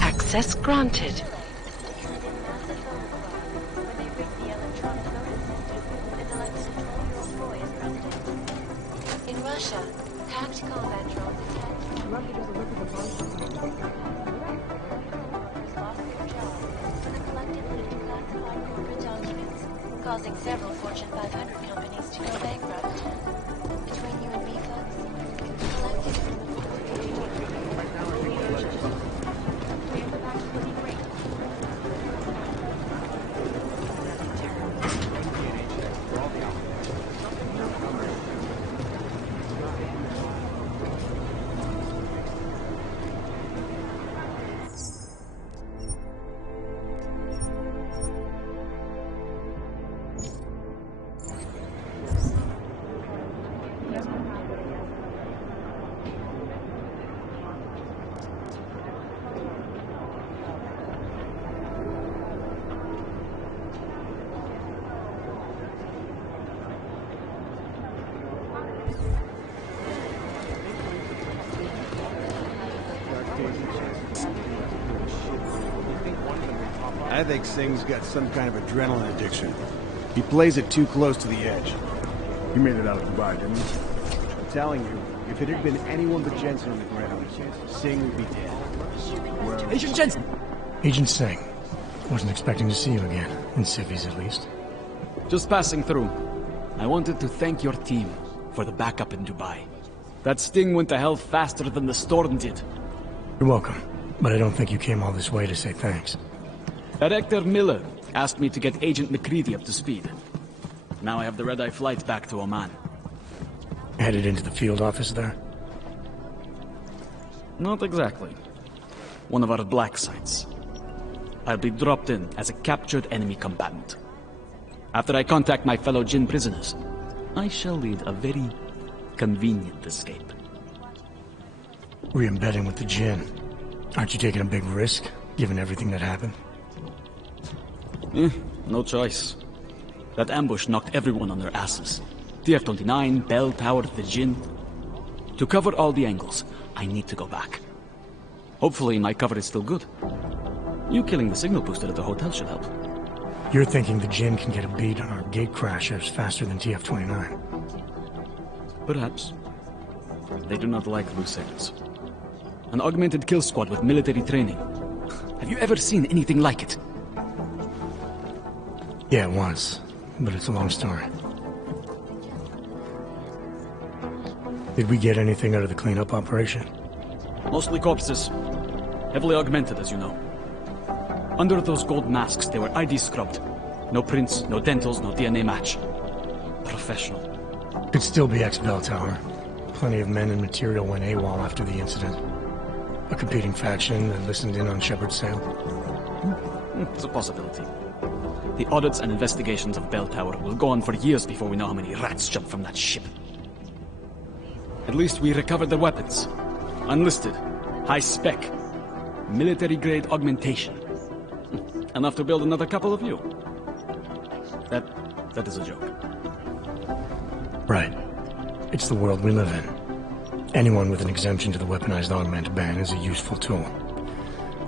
Access granted. in Russia, hacked combat drones attacked. Lost their jobs and collectively declassified corporate documents, causing several Fortune 500 companies to go bankrupt. Between you and me, folks, Yes, think Singh's got some kind of adrenaline addiction. He plays it too close to the edge. He made it out of Dubai, didn't he? I'm telling you, if it had been anyone but Jensen on the ground, Singh would be dead. Well, Agent Jensen! Agent Singh. Wasn't expecting to see you again, in civvies at least. Just passing through. I wanted to thank your team for the backup in Dubai. That sting went to hell faster than the storm did. You're welcome, but I don't think you came all this way to say thanks. Director Miller asked me to get Agent McCready up to speed. Now I have the red-eye flight back to Oman. Headed into the field office there? Not exactly. One of our black sites. I'll be dropped in as a captured enemy combatant. After I contact my fellow Jinn prisoners, I shall lead a very convenient escape. Re-embedding with the Jinn. Aren't you taking a big risk, given everything that happened? No choice. That ambush knocked everyone on their asses. TF-29, Bell Tower, the Jinn. To cover all the angles, I need to go back. Hopefully my cover is still good. You killing the signal booster at the hotel should help. You're thinking the Jinn can get a beat on our gate crashers faster than TF-29? Perhaps. They do not like loose ends. An augmented kill squad with military training. Have you ever seen anything like it? Yeah, once. But it's a long story. Did we get anything out of the cleanup operation? Mostly corpses. Heavily augmented, as you know. Under those gold masks, they were ID scrubbed. No prints, no dentals, no DNA match. Professional. Could still be ex-Bell Tower. Plenty of men and material went AWOL after the incident. A competing faction that listened in on Shepard's sale. It's a possibility. The audits and investigations of Bell Tower will go on for years before we know how many rats jumped from that ship. At least we recovered their weapons. Unlisted. High spec. Military-grade augmentation. Enough to build another couple of you. That is a joke. Right. It's the world we live in. Anyone with an exemption to the weaponized augment ban is a useful tool.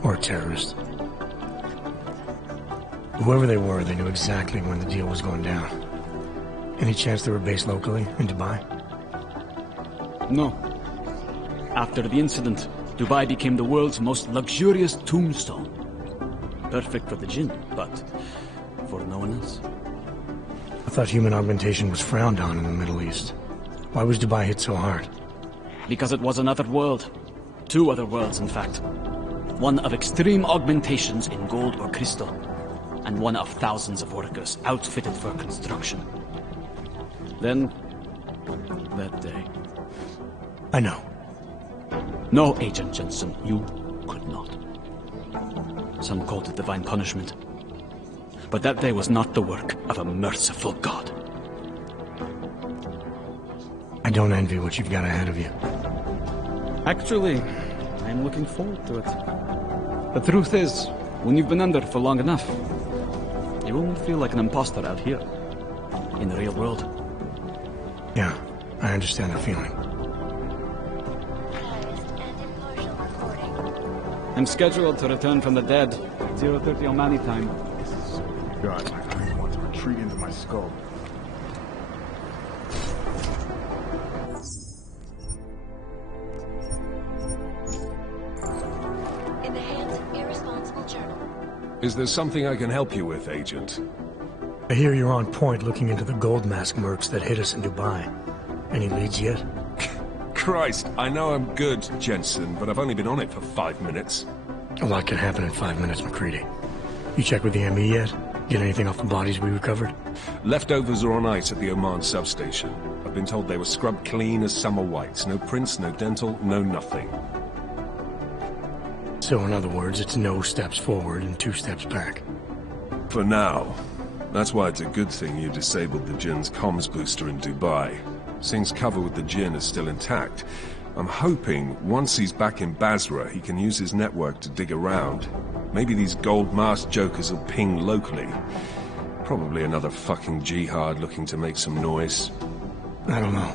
Or a terrorist. Whoever they were, they knew exactly when the deal was going down. Any chance they were based locally, in Dubai? No. After the incident, Dubai became the world's most luxurious tombstone. Perfect for the Jinn, but for no one else. I thought human augmentation was frowned on in the Middle East. Why was Dubai hit so hard? Because it was another world. Two other worlds, in fact. One of extreme augmentations in gold or crystal, and one of thousands of workers outfitted for construction. Then, that day. I know. No, Agent Jensen, you could not. Some called it divine punishment. But that day was not the work of a merciful God. I don't envy what you've got ahead of you. Actually, I'm looking forward to it. The truth is, when you've been under for long enough, you won't feel like an imposter out here, in the real world. Yeah, I understand the feeling. I'm scheduled to return from the dead, 0:30 Omani time. God, I really want to retreat into my skull. In the hands of irresponsible journal. Is there something I can help you with, Agent? I hear you're on point looking into the gold mask mercs that hit us in Dubai. Any leads yet? Christ, I know I'm good, Jensen, but I've only been on it for 5 minutes. A lot can happen in 5 minutes, McCready. You check with the ME yet? Get anything off the bodies we recovered? Leftovers are on ice at the Oman substation. I've been told they were scrubbed clean as summer whites. No prints, no dental, no nothing. So in other words, it's no steps forward and 2 steps back. For now. That's why it's a good thing you disabled the Jinn's comms booster in Dubai. Singh's cover with the Jinn is still intact. I'm hoping once he's back in Basra, he can use his network to dig around. Maybe these gold mask jokers will ping locally. Probably another fucking jihad looking to make some noise. I don't know.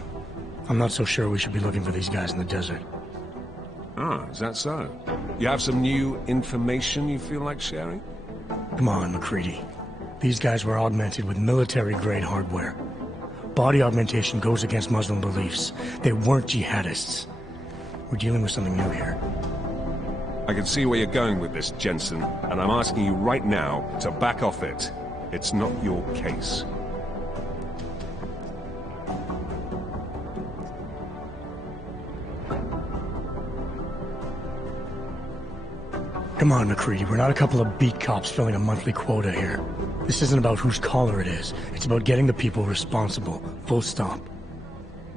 I'm not so sure we should be looking for these guys in the desert. Ah, is that so? You have some new information you feel like sharing? Come on, McCready. These guys were augmented with military-grade hardware. Body augmentation goes against Muslim beliefs. They weren't jihadists. We're dealing with something new here. I can see where you're going with this, Jensen, and I'm asking you right now to back off it. It's not your case. Come on, McCready. We're not a couple of beat cops filling a monthly quota here. This isn't about whose collar it is. It's about getting the people responsible. Full stop.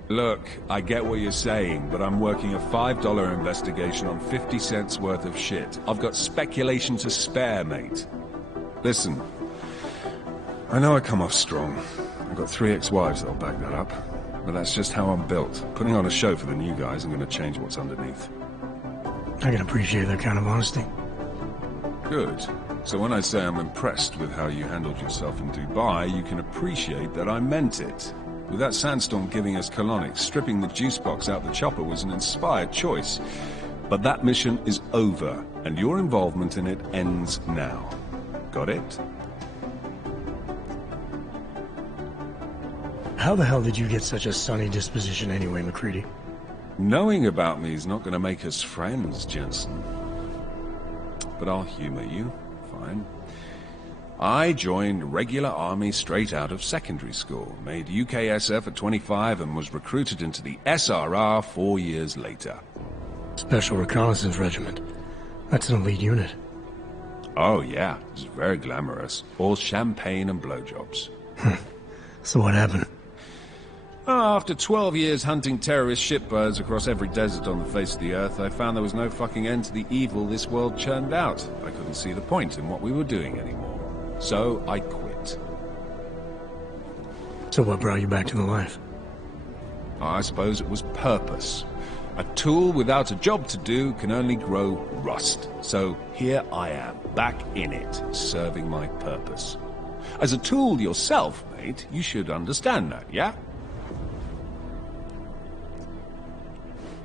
Look, I get what you're saying, but I'm working a $5 investigation on 50 cents worth of shit. I've got speculation to spare, mate. Listen, I know I come off strong. I've got 3 ex-wives that'll back that up. But that's just how I'm built. Putting on a show for the new guys, I'm gonna change what's underneath. I can appreciate that kind of honesty. Good. So when I say I'm impressed with how you handled yourself in Dubai, you can appreciate that I meant it. With that sandstorm giving us colonics, stripping the juice box out the chopper was an inspired choice. But that mission is over, and your involvement in it ends now. Got it? How the hell did you get such a sunny disposition anyway, McCready? Knowing about me is not going to make us friends, Jensen. But I'll humor you. Fine. I joined regular army straight out of secondary school, made UKSF at 25 and was recruited into the SRR 4 years later. Special Reconnaissance Regiment. That's an elite unit. Oh yeah, it's very glamorous. All champagne and blowjobs. So what happened? After 12 years hunting terrorist shitbirds across every desert on the face of the earth, I found there was no fucking end to the evil this world churned out. I couldn't see the point in what we were doing anymore. So I quit. So what brought you back to the life? I suppose it was purpose. A tool without a job to do can only grow rust. So here I am, back in it, serving my purpose. As a tool yourself, mate, you should understand that, yeah?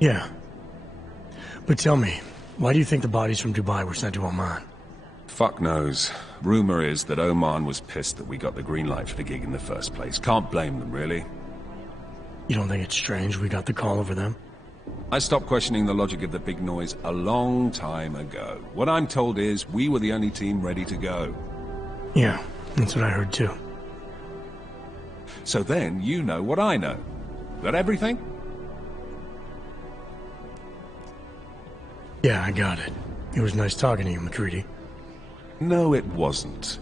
Yeah. But tell me, why do you think the bodies from Dubai were sent to Oman? Fuck knows. Rumor is that Oman was pissed that we got the green light for the gig in the first place. Can't blame them, really. You don't think it's strange we got the call over them? I stopped questioning the logic of the big noise a long time ago. What I'm told is we were the only team ready to go. Yeah, that's what I heard too. So then you know what I know. That everything? Yeah, I got it. It was nice talking to you, McCready. No, it wasn't.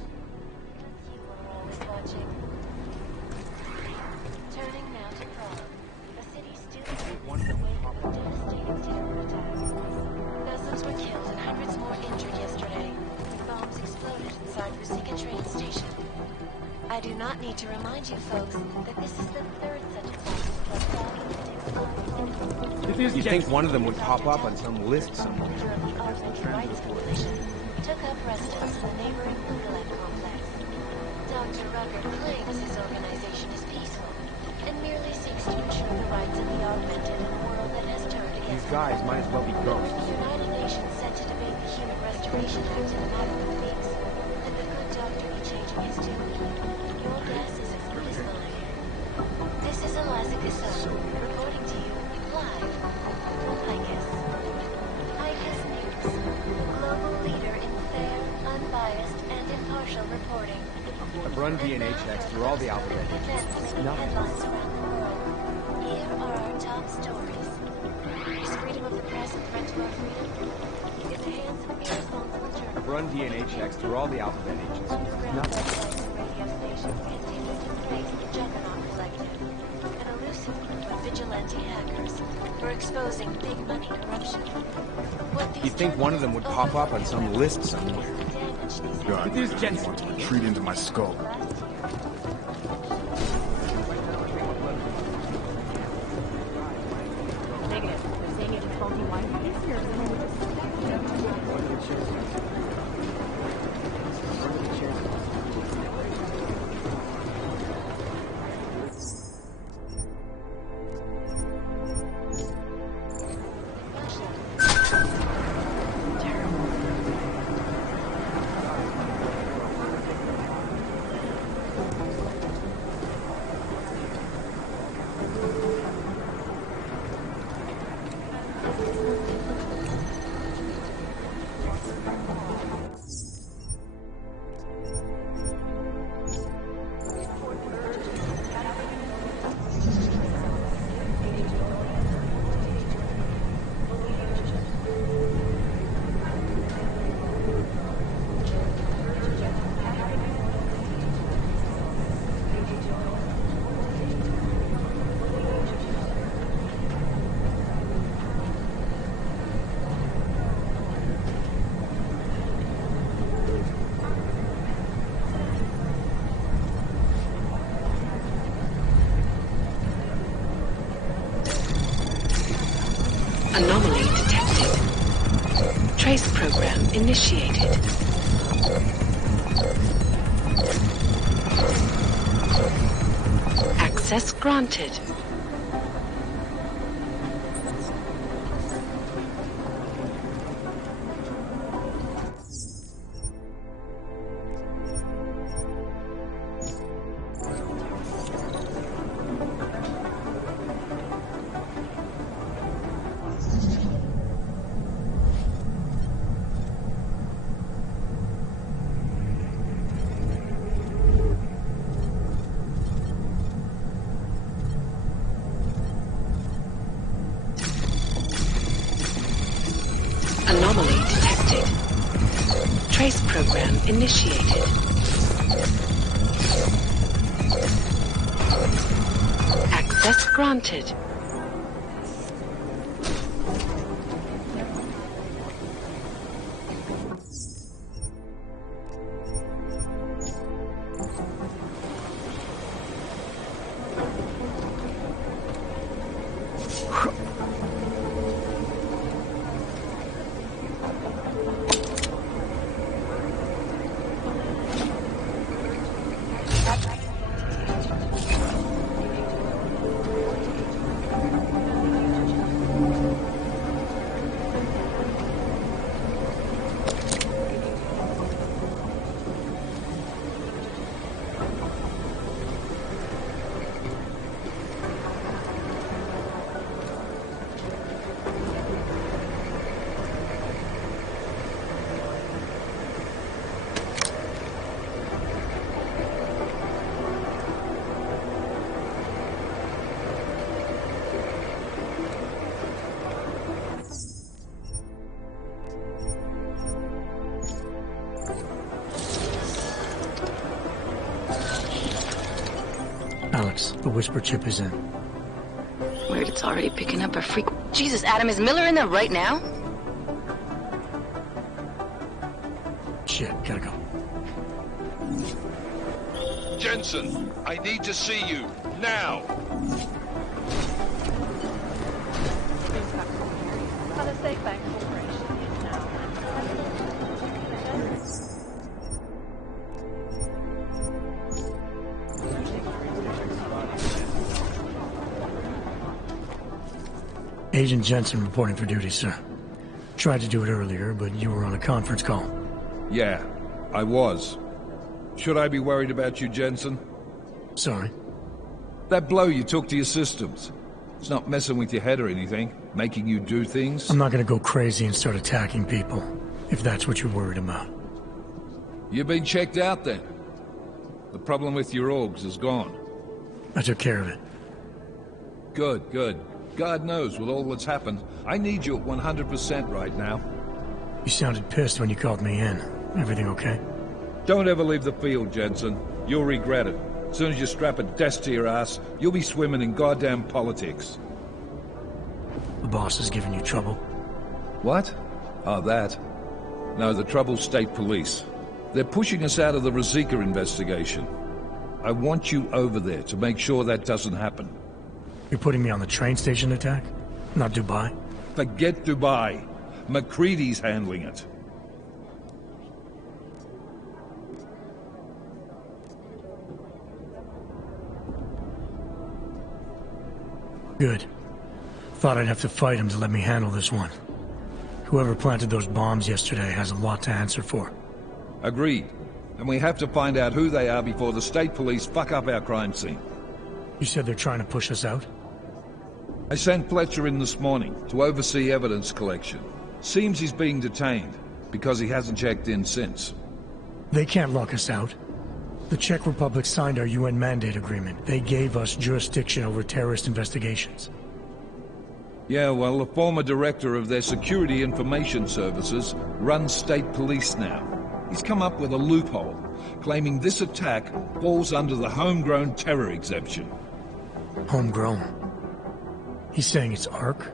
Dozens were killed and hundreds more injured yesterday. Bombs exploded inside Rusika train station. I do not need to remind you folks that this is the third such attack. You think one of them would pop up on some list somewhere? Took up residence in the neighboring Lugaland complex. Dr. Ruckert claims his organization is peaceful and merely seeks to ensure the rights of the augmented in a world that has turned against These guys might as well be ghosts. the United Nations set to debate the Human Restoration Act in a matter of weeks, and the good doctor be changing his tune. Your guess is as good as mine. This is Eliza Casson, reporting to you live from ICUS. ICUS News, global leader in fair, unbiased, and impartial reporting. I've run DNA checks through all the alphabet. Events making headlines around the world. Here are our top stories. Is freedom of the press a threat to our freedom? Is the hands of irresponsible journalists? I've run DNA checks through all the alphabet agencies. Underground websites and radio stations continue to praise the Juggernaut Collective, an elusive group of vigilante hackers for exposing big money corruption. What these You'd think one of them would pop up on some list somewhere. God, There's Jensen. treat into my skull. Negative. They're saying it was faulty Wi-Fi. initiated. Access granted. Anomaly detected. Trace program initiated. Access granted. Alex, the whisper chip is in. Weird, it's already picking up a freak. Jesus, Adam, is Miller in there right now? Shit, gotta go. Jensen, I need to see you. Now! Agent Jensen reporting for duty, sir. Tried to do it earlier, but you were on a conference call. Yeah, I was. Should I be worried about you, Jensen? Sorry? That blow you took to your systems. It's not messing with your head or anything, making you do things? I'm not gonna go crazy and start attacking people, if that's what you're worried about. You've been checked out then. The problem with your orgs is gone. I took care of it. Good, good. God knows, with all that's happened, I need you at 100% right now. You sounded pissed when you called me in. Everything okay? Don't ever leave the field, Jensen. You'll regret it. As soon as you strap a desk to your ass, you'll be swimming in goddamn politics. The boss is giving you trouble? What? Oh, that. No, the trouble's state police. They're pushing us out of the Rosika investigation. I want you over there to make sure that doesn't happen. You're putting me on the train station attack? Not Dubai? Forget Dubai. McCready's handling it. Good. Thought I'd have to fight him to let me handle this one. Whoever planted those bombs yesterday has a lot to answer for. Agreed. And we have to find out who they are before the state police fuck up our crime scene. You said they're trying to push us out? I sent Fletcher in this morning to oversee evidence collection. Seems he's being detained, because he hasn't checked in since. They can't lock us out. The Czech Republic signed our UN mandate agreement. They gave us jurisdiction over terrorist investigations. Yeah, well, the former director of their security information services runs state police now. He's come up with a loophole, claiming this attack falls under the homegrown terror exemption. Homegrown? He's saying it's ARC?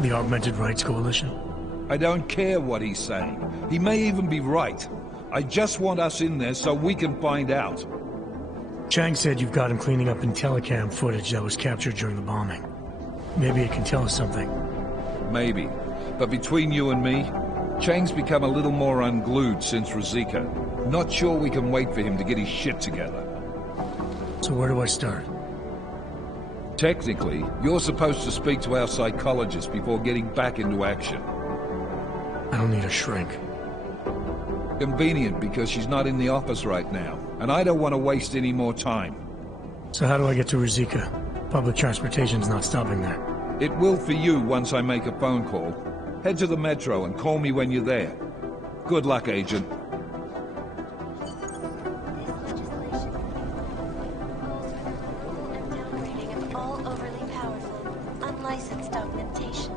The Augmented Rights Coalition? I don't care what he's saying. He may even be right. I just want us in there so we can find out. Chang said you've got him cleaning up Intellicam footage that was captured during the bombing. Maybe it can tell us something. Maybe. But between you and me, Chang's become a little more unglued since Rosika. Not sure we can wait for him to get his shit together. So where do I start? Technically, you're supposed to speak to our psychologist before getting back into action. I don't need a shrink. Convenient because she's not in the office right now, and I don't want to waste any more time. So how do I get to Rosika? Public transportation's not stopping there. It will for you once I make a phone call. Head to the metro and call me when you're there. Good luck, Agent. All overly powerful, unlicensed augmentations.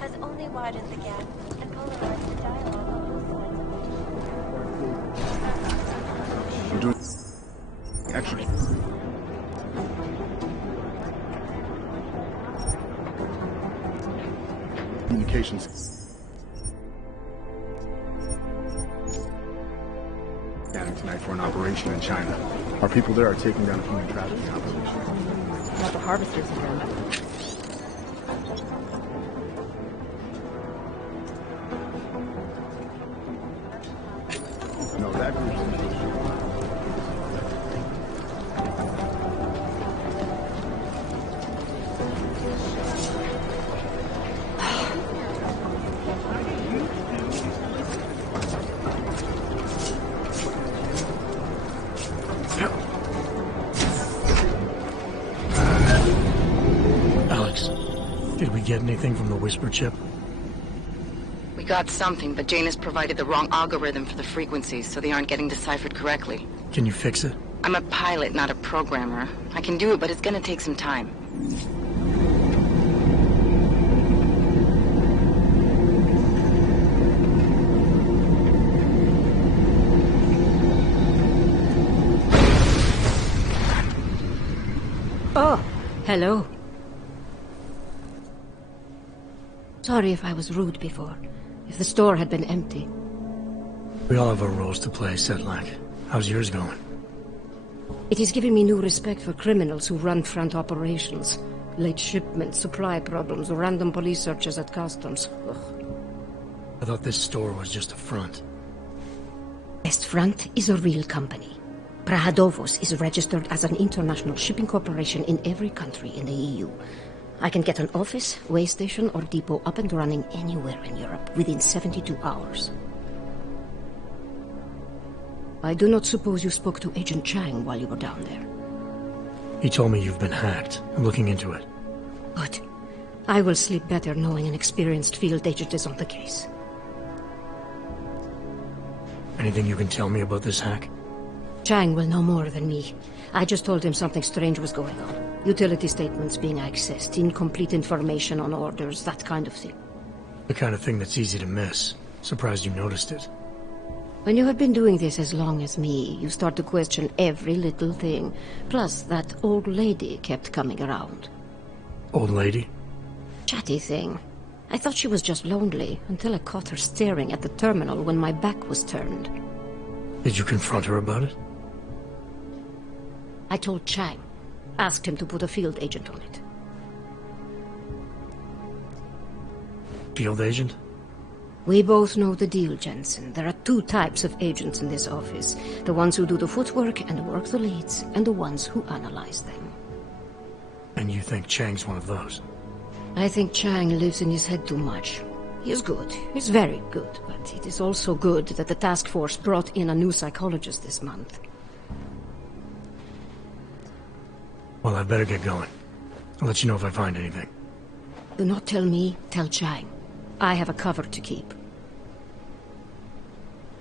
Has only widened the gap and polarized the dialogue on both sides. We're doing action. Communications. Scanning tonight for an operation in China. Our people there are taking down a human trafficking operation. Not the harvesters again. No, that group's Alex, did we get anything from the Whisper chip? We got something, but Jane has provided the wrong algorithm for the frequencies, so they aren't getting deciphered correctly. Can you fix it? I'm a pilot, not a programmer. I can do it, but it's gonna take some time. Oh, hello. Sorry if I was rude before. If the store had been empty. We all have our roles to play, Sedlak. How's yours going? It has given me new respect for criminals who run front operations. Late shipments, supply problems, random police searches at customs. Ugh. I thought this store was just a front. Best Front is a real company. Prahadovos is registered as an international shipping corporation in every country in the EU. I can get an office, way station, or depot up and running anywhere in Europe within 72 hours. I do not suppose you spoke to Agent Chang while you were down there. He told me you've been hacked. I'm looking into it. Good. I will sleep better knowing an experienced field agent is on the case. Anything you can tell me about this hack? Chang will know more than me. I just told him something strange was going on. Utility statements being accessed, incomplete information on orders, that kind of thing. The kind of thing that's easy to miss. Surprised you noticed it. When you have been doing this as long as me, you start to question every little thing. Plus, that old lady kept coming around. Old lady? Chatty thing. I thought she was just lonely, until I caught her staring at the terminal when my back was turned. Did you confront her about it? I told Chang. Asked him to put a field agent on it. Field agent? We both know the deal, Jensen. There are two types of agents in this office. The ones who do the footwork and work the leads, and the ones who analyze them. And you think Chang's one of those? I think Chang lives in his head too much. He is good. He's very good. But it is also good that the task force brought in a new psychologist this month. Well, I better get going. I'll let you know if I find anything. Do not tell me, tell Chang. I have a cover to keep.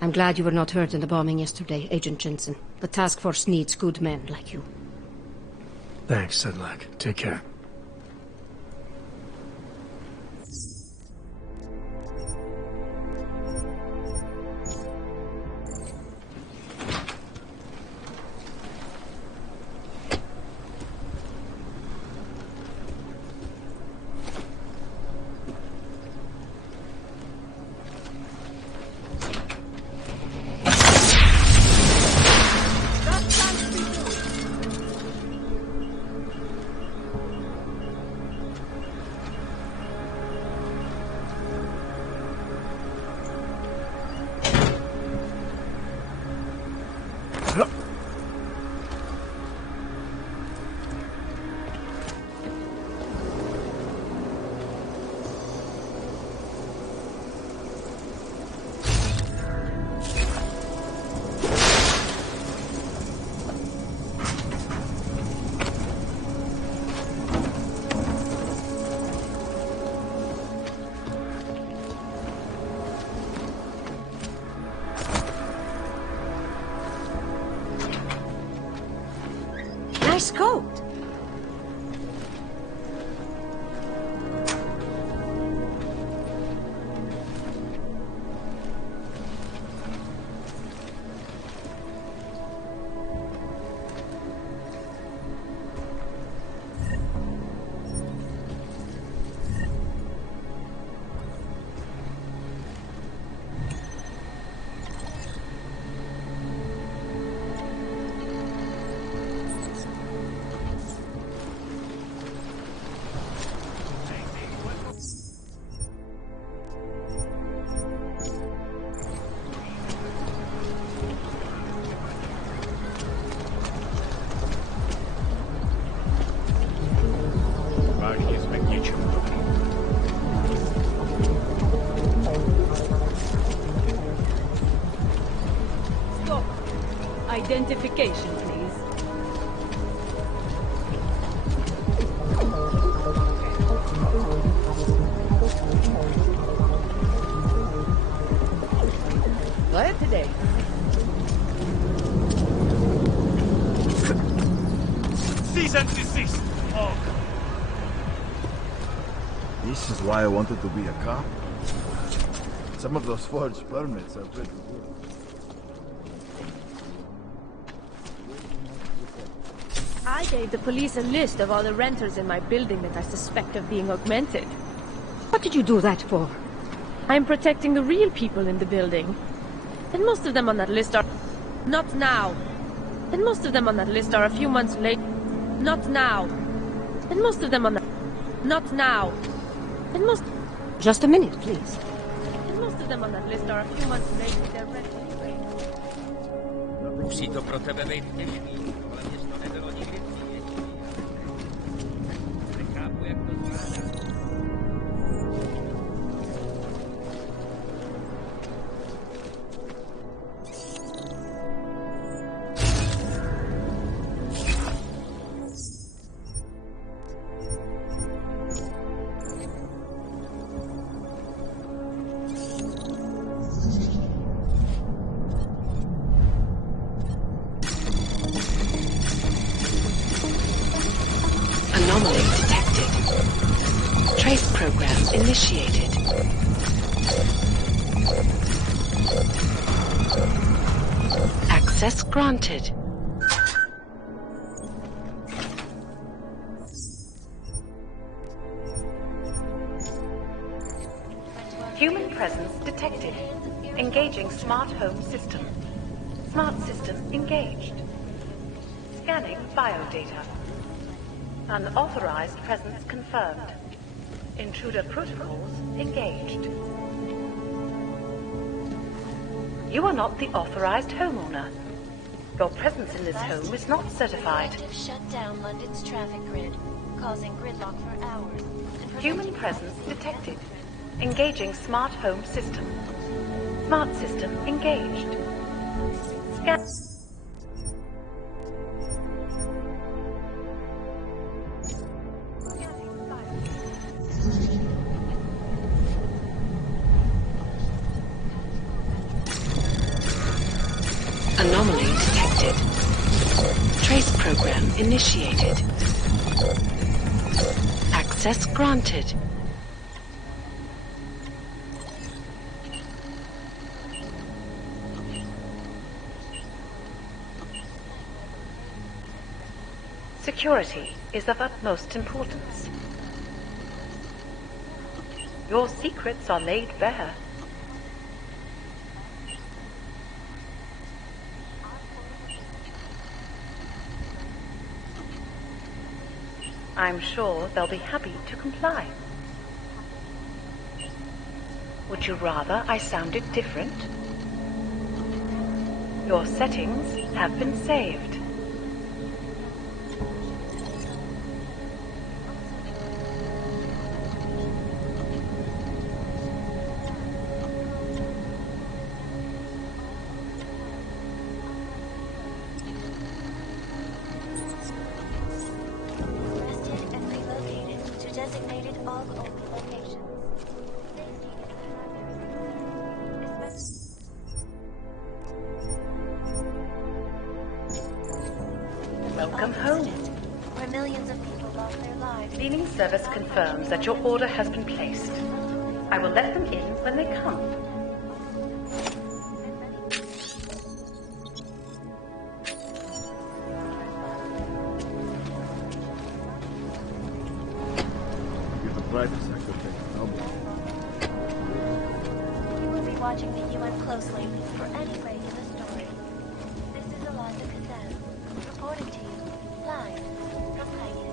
I'm glad you were not hurt in the bombing yesterday, Agent Jensen. The task force needs good men like you. Thanks, Sedlak. Take care. Stop. Identification, please. What today? Cease and desist. Oh. This is why I wanted to be a cop. Some of those forged permits are pretty good. I gave the police a list of all the renters in my building that I suspect of being augmented. What did you do that for? I'm protecting the real people in the building. And most of them on that list are... Not now. And most of them on that list are a few months late. Not now. And most of them on that... Not now. And most... Just a minute, please. And most of them on that list are a few months late with their rent anyway. Usito pro tebe vejt těžký, ale mě to nebylo nikdy příjemný. Nechápu, jak to zvládá. Anomaly detected. Trace program initiated. Access granted. Human presence detected. Engaging smart home system. Smart system engaged. Scanning biodata. Unauthorized presence confirmed. Intruder protocols engaged. You are not the authorized homeowner. Your presence in this home is not certified. Shut down London's traffic grid, causing gridlock for hours. Human presence detected. Engaging smart home system. Smart system engaged. Scan. Anomaly detected. Trace program initiated. Access granted. Security is of utmost importance. Your secrets are laid bare. I'm sure they'll be happy to comply. Would you rather I sounded different? Your settings have been saved. Arrested and relocated to designated all-only locations. Welcome home. Where millions of people lost their lives. Cleaning service confirms that your order has been placed. I will let them in when they come. Give the privacy I could take a number. You will be watching the UN closely for any break in the story. This is Eliza Kazan, reporting to you live from Titan.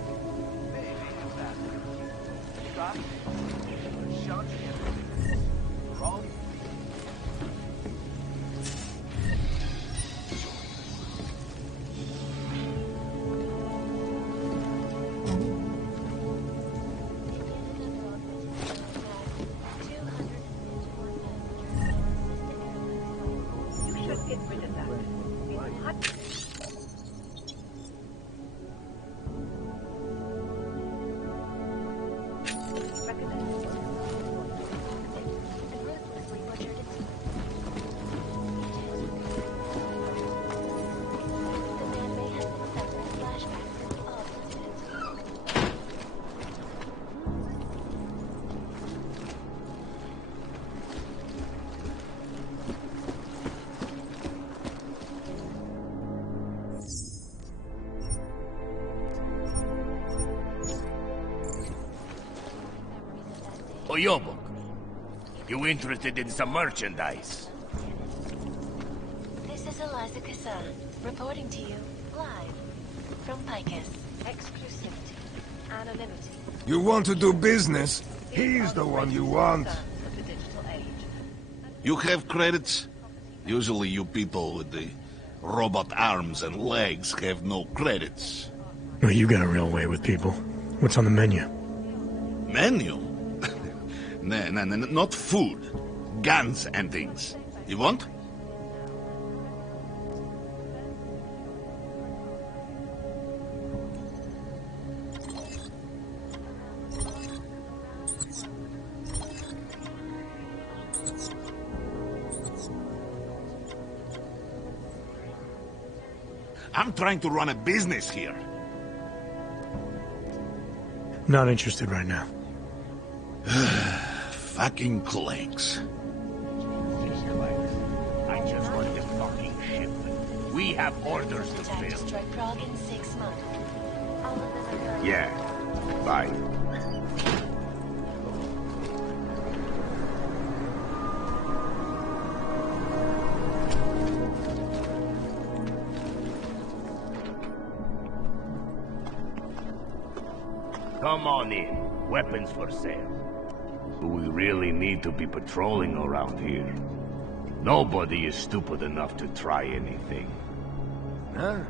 Oyobok, you interested in some merchandise? This is Eliza Kassan, reporting to you, live, from Picus. Exclusivity, anonymity. You want to do business? He's the one you want. Of the digital age. You have credits? Usually you people with the robot arms and legs have no credits. Oh, you got a real way with people. What's on the menu? Menu? Nah, not food. Guns and things. You want? I'm trying to run a business here. Not interested right now. Fucking clanks. I just want this fucking ship. We have orders to Attack to fill. strike Prague in 6 months. All of them are Yeah. Bye. Come on in. Weapons for sale. Do we really need to be patrolling around here? Nobody is stupid enough to try anything. Nah.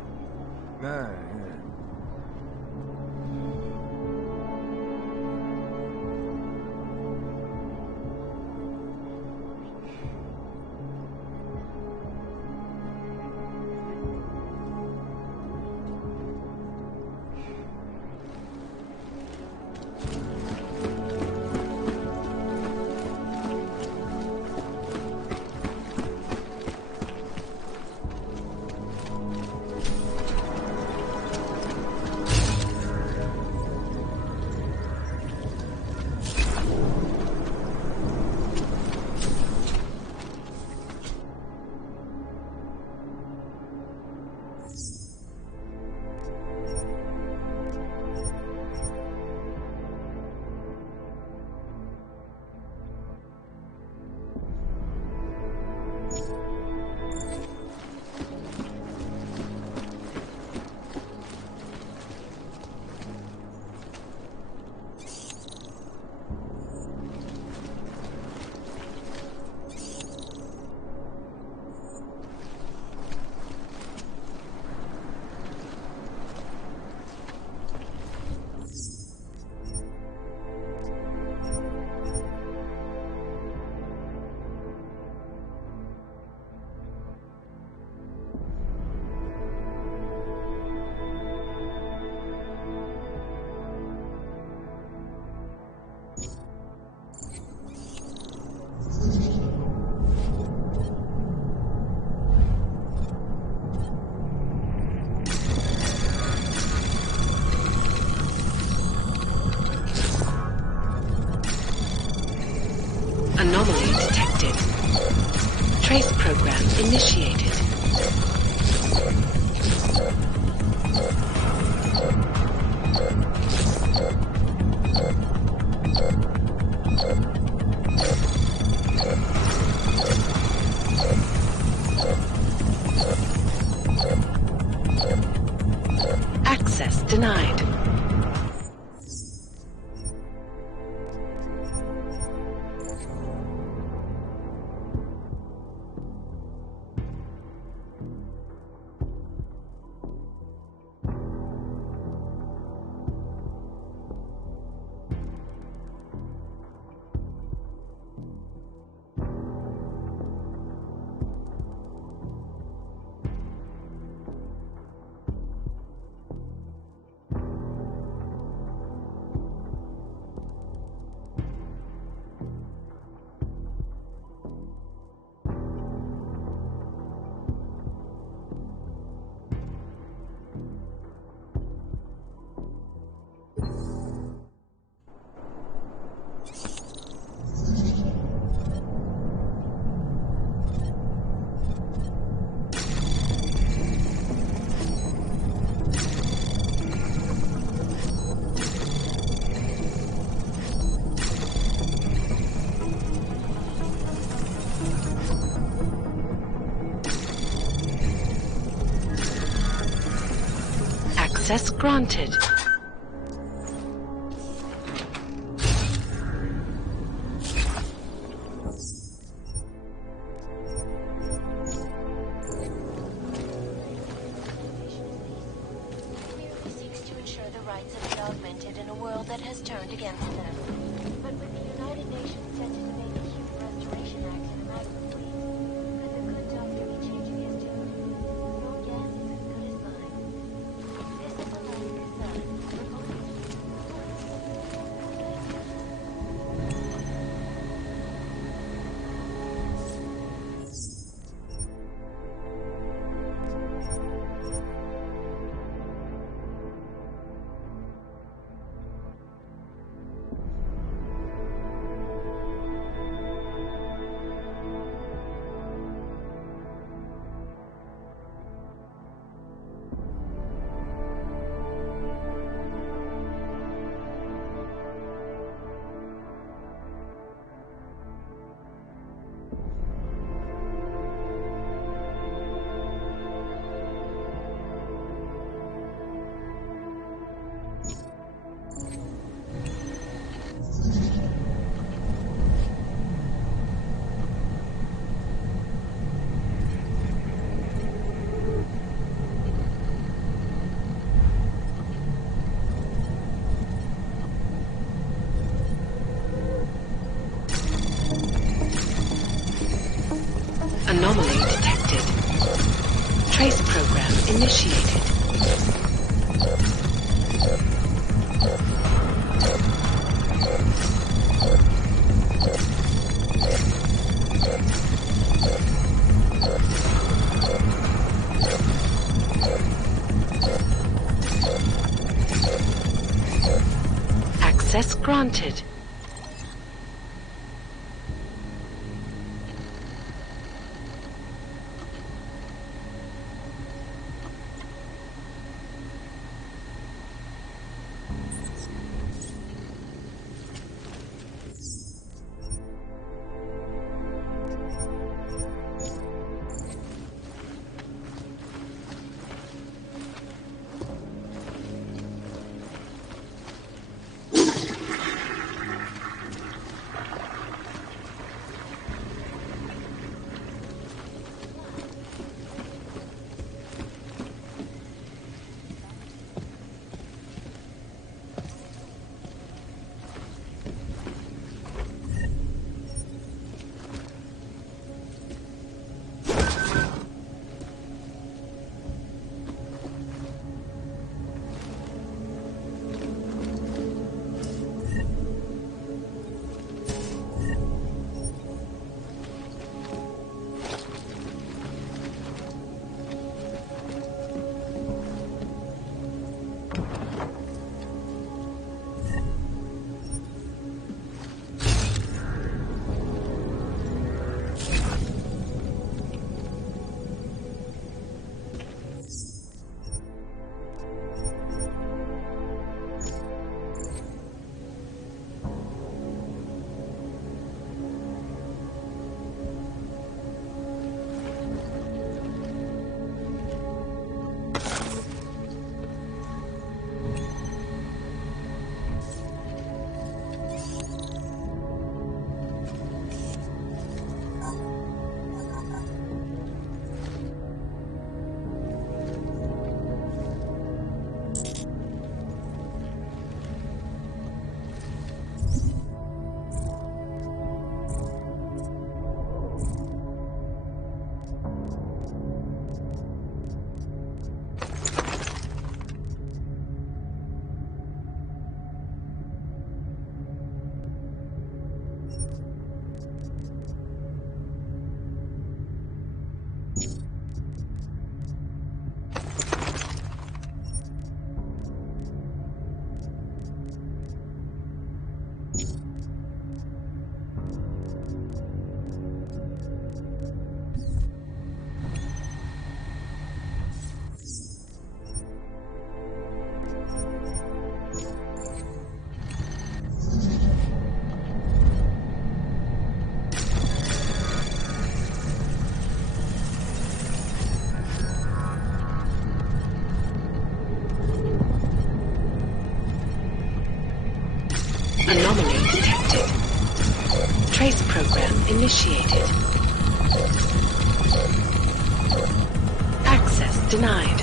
Anomaly detected. Trace program initiated. Access denied. Access granted. Seeks to ensure the rights of the augmented in a world that has turned against them. But with the United Nations set to debate the Human Restoration Act in a matter of weeks, could the good doctor be changing his tune? Your guess is as good as mine. This is Alaska Sun, reporting. Anomaly detected. Trace program initiated. Access granted. Anomaly detected. Trace program initiated. Access denied.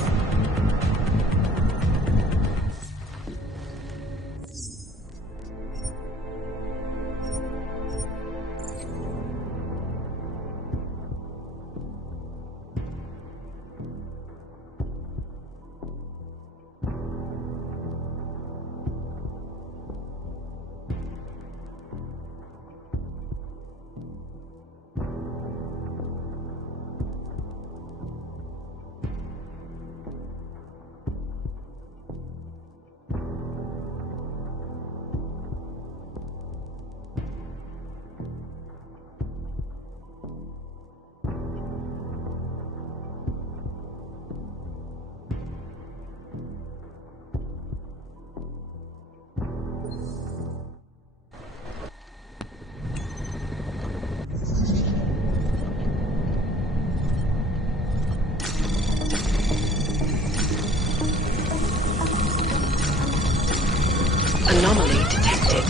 Anomaly detected.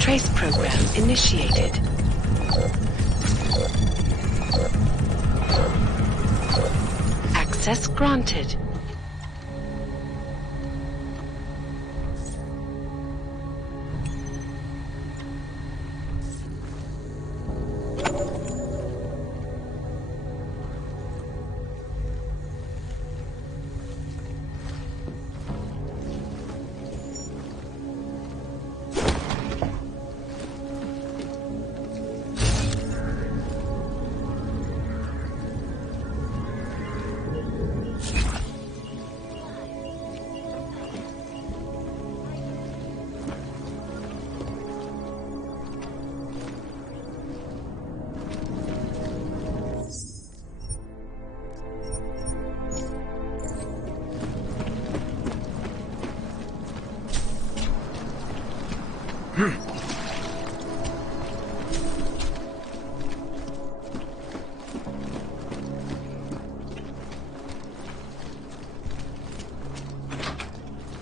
Trace program initiated. Access granted.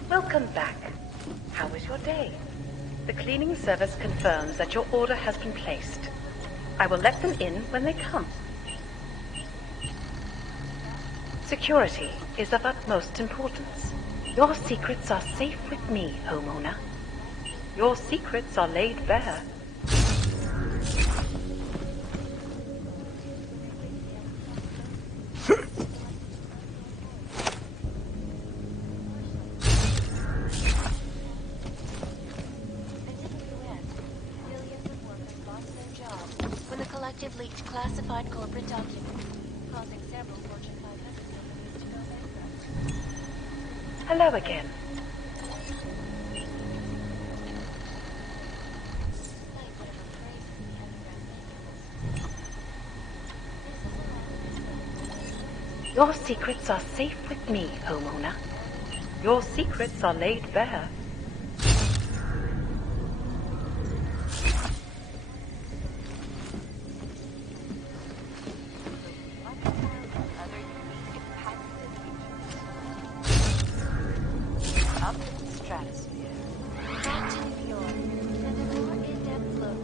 Welcome back. How was your day? The cleaning service confirms that your order has been placed. I will let them in when they come. Security is of utmost importance. Your secrets are safe with me, homeowner. Your secrets are laid bare. When the collective leaked classified corporate documents, causing several Fortune 500 companies to go bankrupt. Hello again. Your secrets are safe with me, homeowner. Your secrets are laid bare. Up in the stratosphere. Back to New York. And a more in-depth look.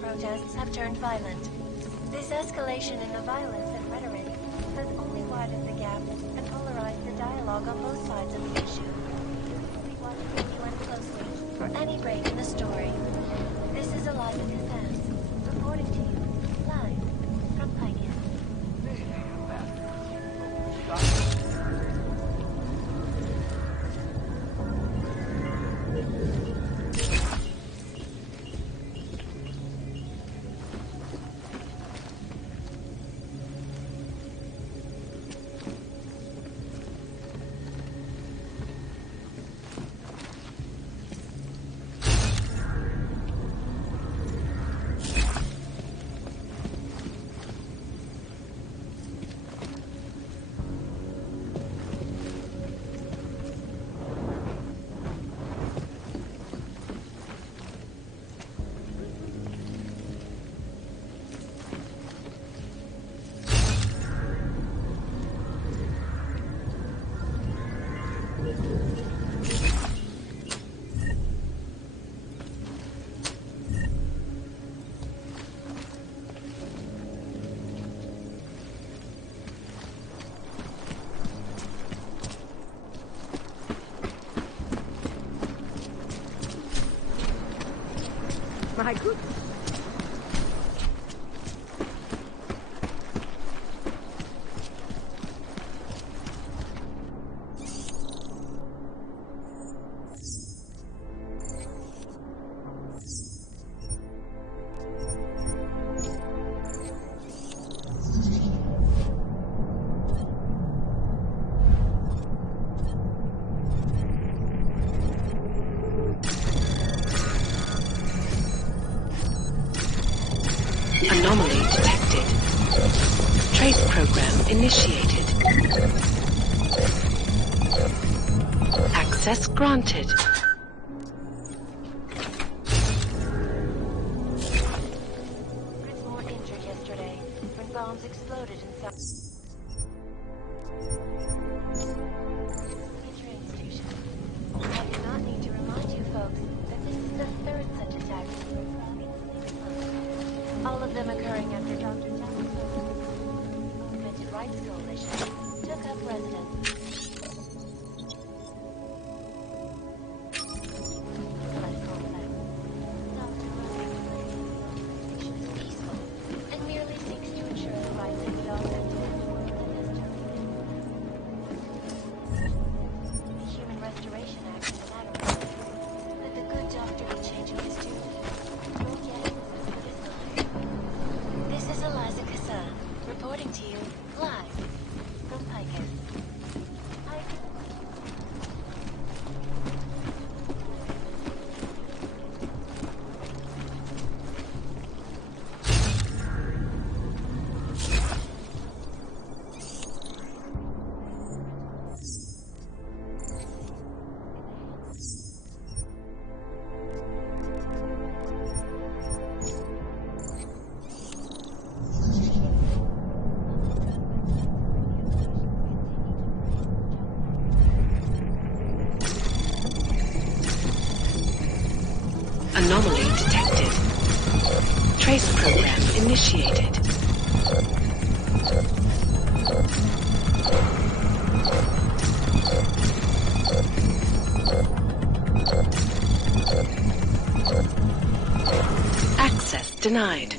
Protests have turned violent. This escalation in the violence and rhetoric has only widened the gap and polarized the dialogue on both sides of the issue. We watch everyone closely for any break in the story. This is Eliza Cassans, reporting to you, live from Pikehead. I could. Anomaly detected. Trace program initiated. Access granted. Hundreds more injured yesterday when bombs exploded in South. Train station. I do not need to remind you folks that this is the third such attack. All of them occurring after Dr. Augmented Rights Coalition took up residence. And merely seeks to ensure the rights of the augmented that has terminated. The Human Restoration Act is enacted. Let the good doctor be changing his tune. Your guess is as good as mine. This is Eliza Kassa, reporting to you live from Piker. Anomaly detected. Trace program initiated. Access denied.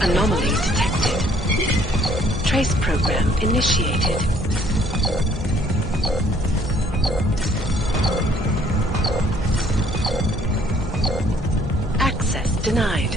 Anomaly detected. Trace program initiated. Access denied.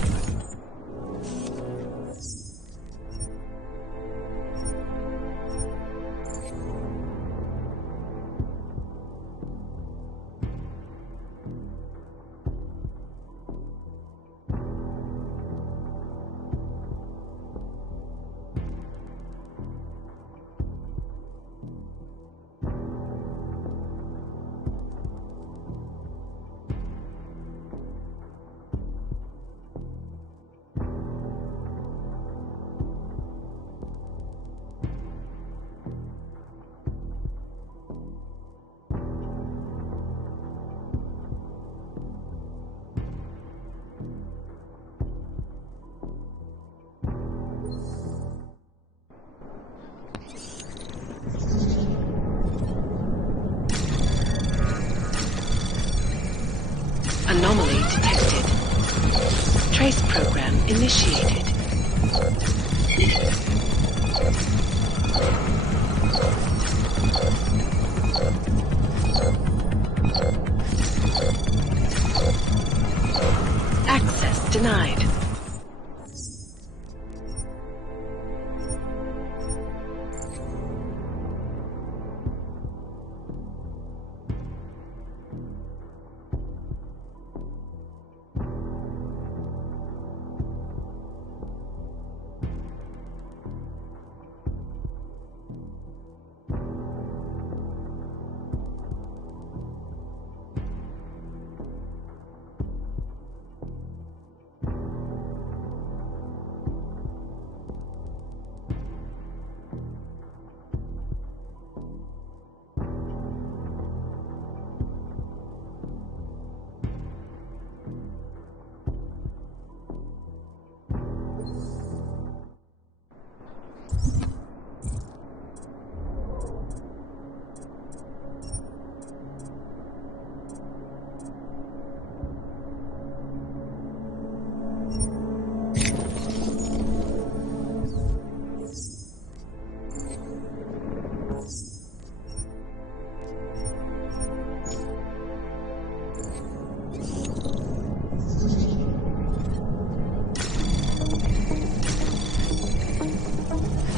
Anomaly detected. Trace program initiated. denied.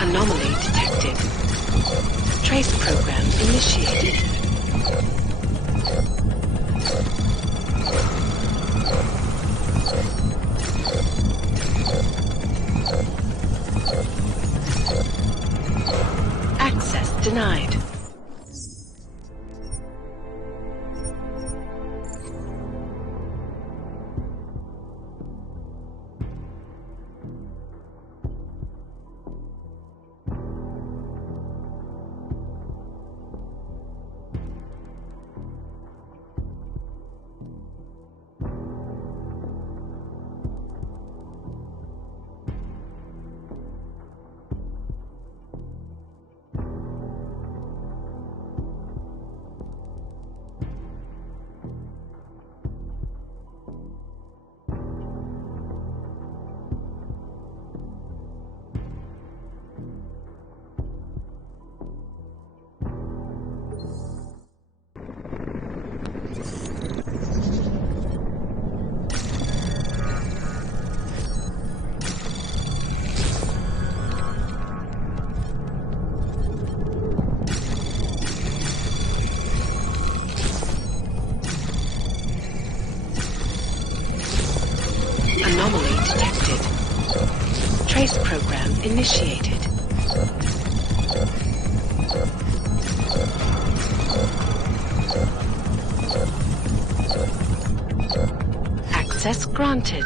Anomaly detected. Trace program initiated. Access denied. Anomaly detected. Trace program initiated. Access granted.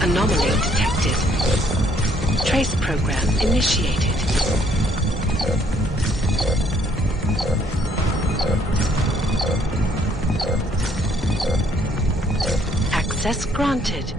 Anomaly detected. Trace program initiated. Access granted.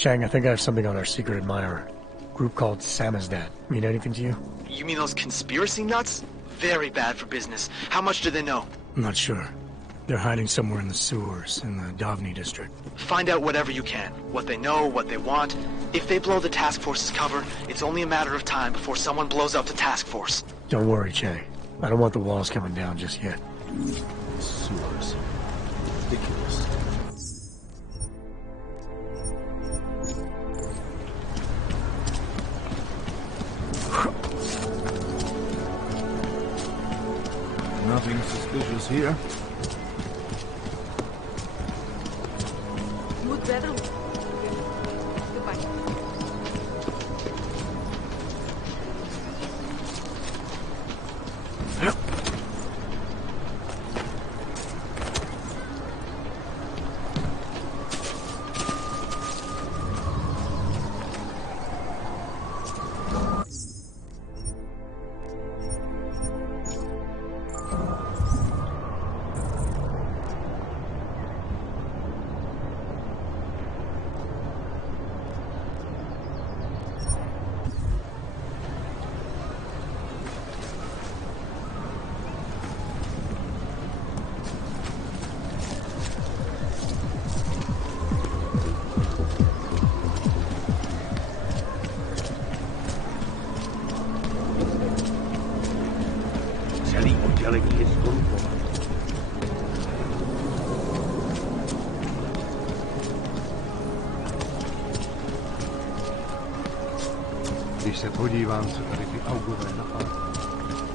Chang, I think I have something on our secret admirer. Group called Samizdat. Mean anything to you? You mean those conspiracy nuts? Very bad for business. How much do they know? I'm not sure. They're hiding somewhere in the sewers, in the Davni district. Find out whatever you can. What they know, what they want. If they blow the task force's cover, it's only a matter of time before someone blows up the task force. Don't worry, Chang. I don't want the walls coming down just yet. Sewers. Ridiculous. Nothing suspicious here. Smooth weather. Goodbye.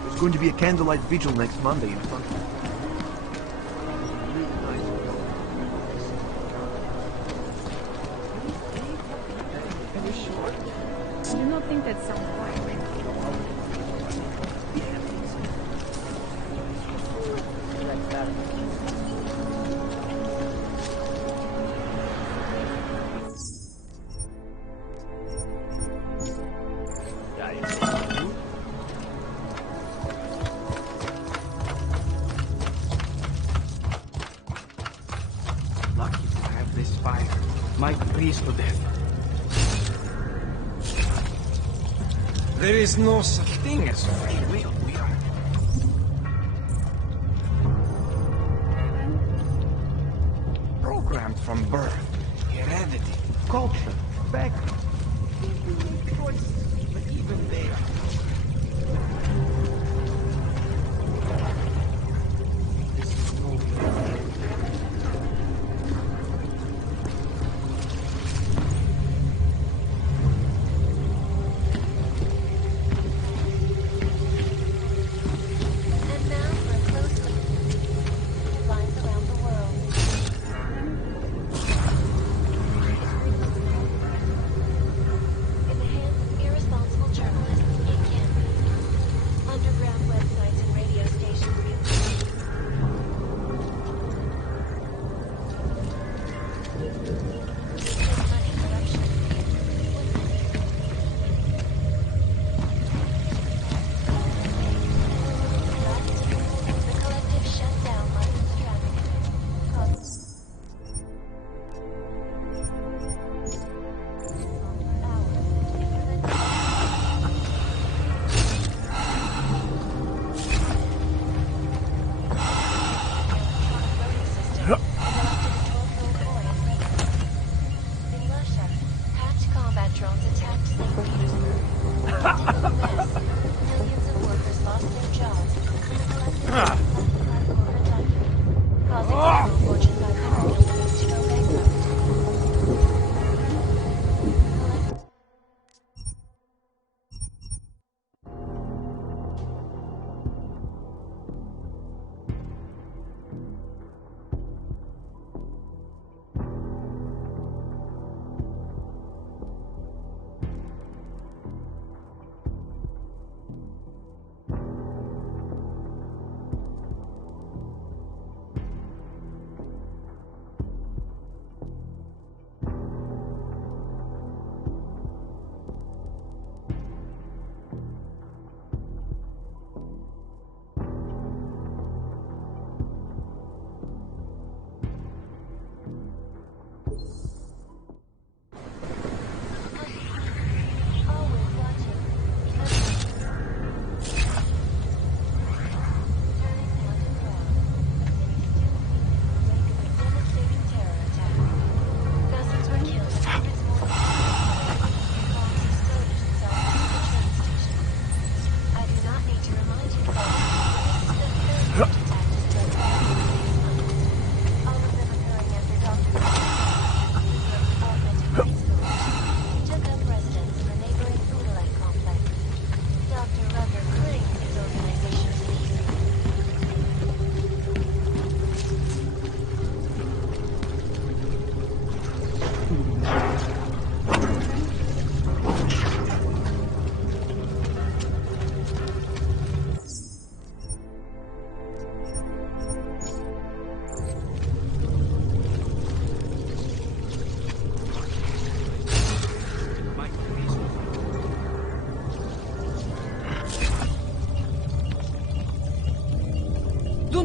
There's going to be a candlelight vigil next Monday in front of you. I do not think that sounds right. Lucky to have this fire. Might freeze to death. There is no such thing as free will. We are programmed from birth, heredity, culture, background. We make choices, but even they are. This is no fair. And now for a close look at headlines around the world. In the hands of irresponsible journalists, it can be. Underground websites and radio stations money production. The collective shut down licensed traffic. In Russia, hacked combat drones attacked sleepers. Millions of workers lost their jobs, and the collective corporate document, causing several Fortune 500 companies to go bankrupt.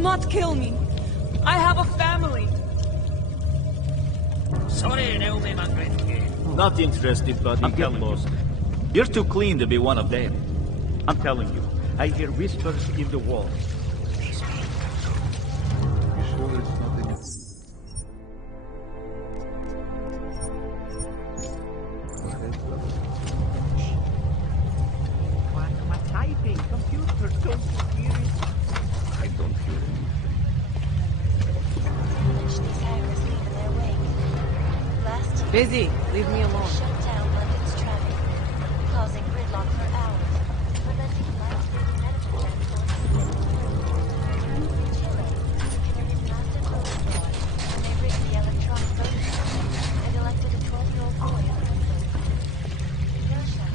not kill me. I have a family. Sorry, Naomi, my friend. Not interested, buddy. I'm Get telling lost. You're too clean to be one of them. I'm telling you, I hear whispers in the walls. You sure there's nothing else? My typing, computer, don't you hear it? I don't hear anything. These hackers leaving their wake. Last year, Busy. Leave me alone. shut down London's traffic, causing gridlock for hours, preventing life-saving medical transport. In Chile, committed massive voter fraud when they rigged the electronic voting system and elected a 12-year-old boy as president. Russia.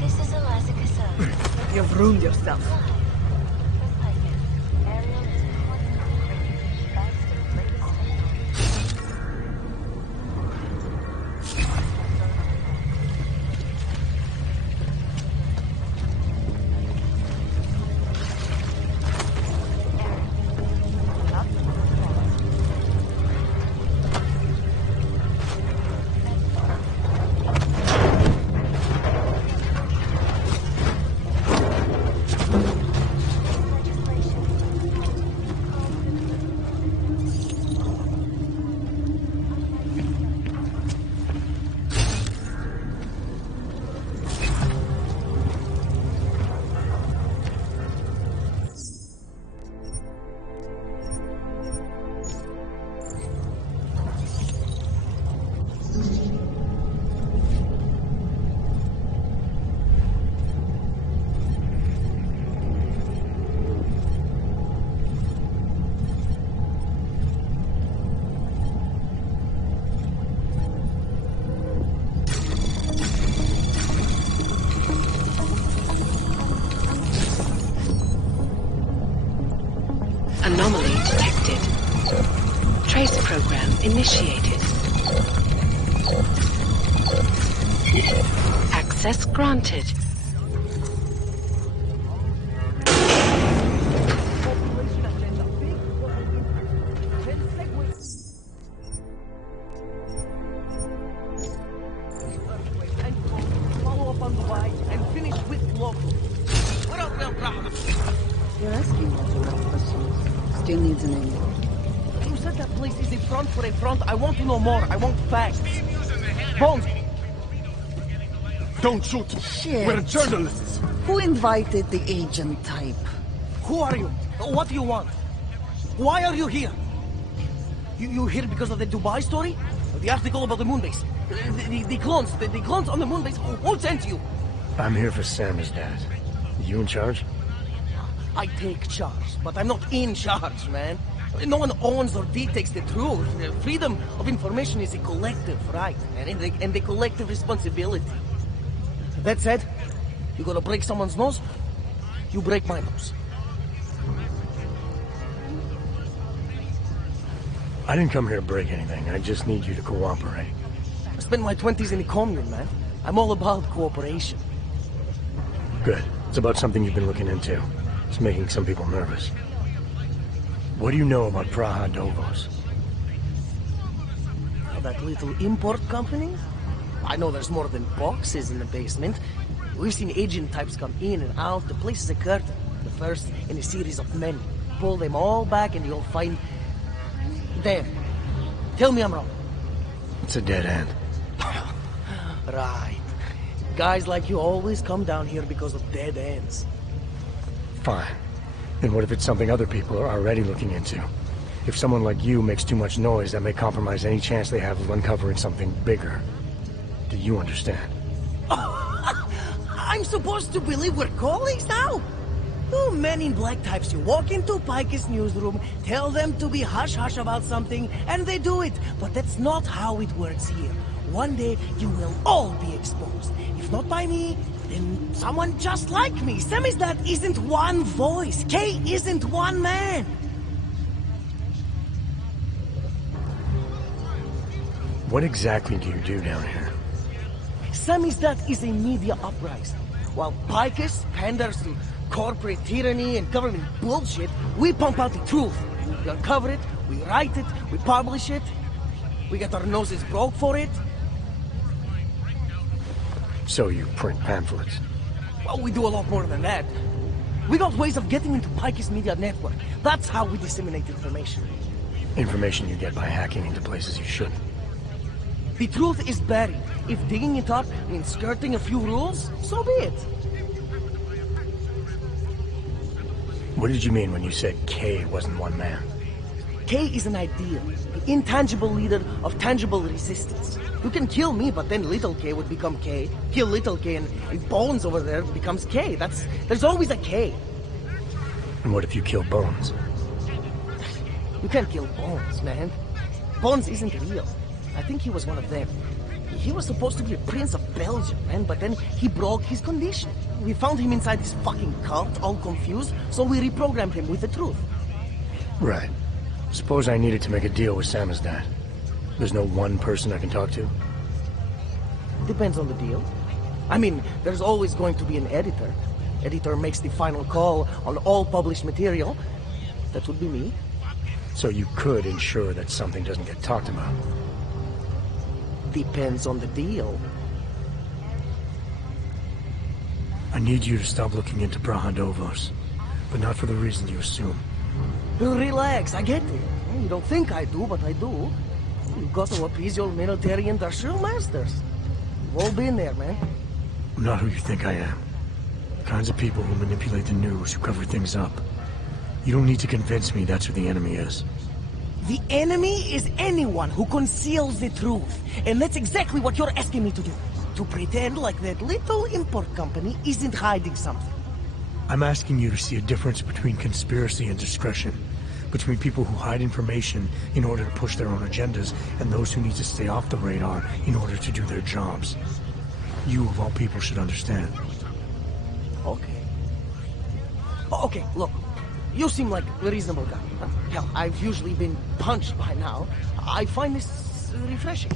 This is Eliza Cassell. You've ruined yourself. Anomaly detected. Trace program initiated. Access granted. Follow up on the way and finish with local. What up, Real Proud? Your rescue was a rough pursuit. Still needs a name. You said that place is in front for a front. I want to know more. I want facts. Bones! Don't shoot! Shit. We're journalists! Who invited the agent type? Who are you? What do you want? Why are you here? You here because of the Dubai story? The article about the moon base? The clones on the moon base? Who sent you? I'm here for Sam's dad. You in charge? I take charge, but I'm not in charge, man. No one owns or dictates the truth. Freedom of information is a collective right, and a collective responsibility. That said, you gonna break someone's nose? You break my nose. I didn't come here to break anything. I just need you to cooperate. I spent my 20s in the commune, man. I'm all about cooperation. Good. It's about something you've been looking into. It's making some people nervous. What do you know about Praha Dovos? That little import company? I know there's more than boxes in the basement. We've seen agent types come in and out. The place is a curtain. The first in a series of men. Pull them all back and you'll find... There. Tell me I'm wrong. It's a dead end. Right. Guys like you always come down here because of dead ends. Fine. Then what if it's something other people are already looking into? If someone like you makes too much noise, that may compromise any chance they have of uncovering something bigger. Do you understand? I'm supposed to believe we're colleagues now? You men in black types, you walk into Pike's newsroom, tell them to be hush-hush about something, and they do it. But that's not how it works here. one day you will all be exposed. If not by me, then someone just like me. Samizdat isn't one voice. K isn't one man. What exactly do you do down here? Samizdat is a media uprising. While Picus panders to corporate tyranny and government bullshit, we pump out the truth. We uncover it, we write it, we publish it. We get our noses broke for it. So you print pamphlets? Well, we do a lot more than that. We got ways of getting into Picus media network. That's how we disseminate information. Information you get by hacking into places you shouldn't. The truth is buried. If digging it up means skirting a few rules, so be it. What did you mean when you said K wasn't one man? K is an ideal, the intangible leader of tangible resistance. You can kill me, but then little K would become K. Kill little K and Bones over there becomes K. There's always a K. And what if you kill Bones? You can't kill Bones, man. Bones isn't real. I think he was one of them. He was supposed to be a prince of Belgium, man, but then he broke his condition. We found him inside this fucking cult, all confused, so we reprogrammed him with the truth. Right. Suppose I needed to make a deal with Samizdat. There's no one person I can talk to? Depends on the deal. I mean, there's always going to be an editor. Editor makes the final call on all published material. That would be me. So you could ensure that something doesn't get talked about? Depends on the deal. I need you to stop looking into Brahadovos, but not for the reason you assume. Relax, I get it. You don't think I do, but I do. You've got to appease your military industrial masters. We've all been there, man. I'm not who you think I am. The kinds of people who manipulate the news, who cover things up. You don't need to convince me that's who the enemy is. The enemy is anyone who conceals the truth. And that's exactly what you're asking me to do. To pretend like that little import company isn't hiding something. I'm asking you to see a difference between conspiracy and discretion. Between people who hide information in order to push their own agendas and those who need to stay off the radar in order to do their jobs. You, of all people, should understand. Okay. Okay, look. You seem like a reasonable guy. Hell, I've usually been punched by now. I find this refreshing.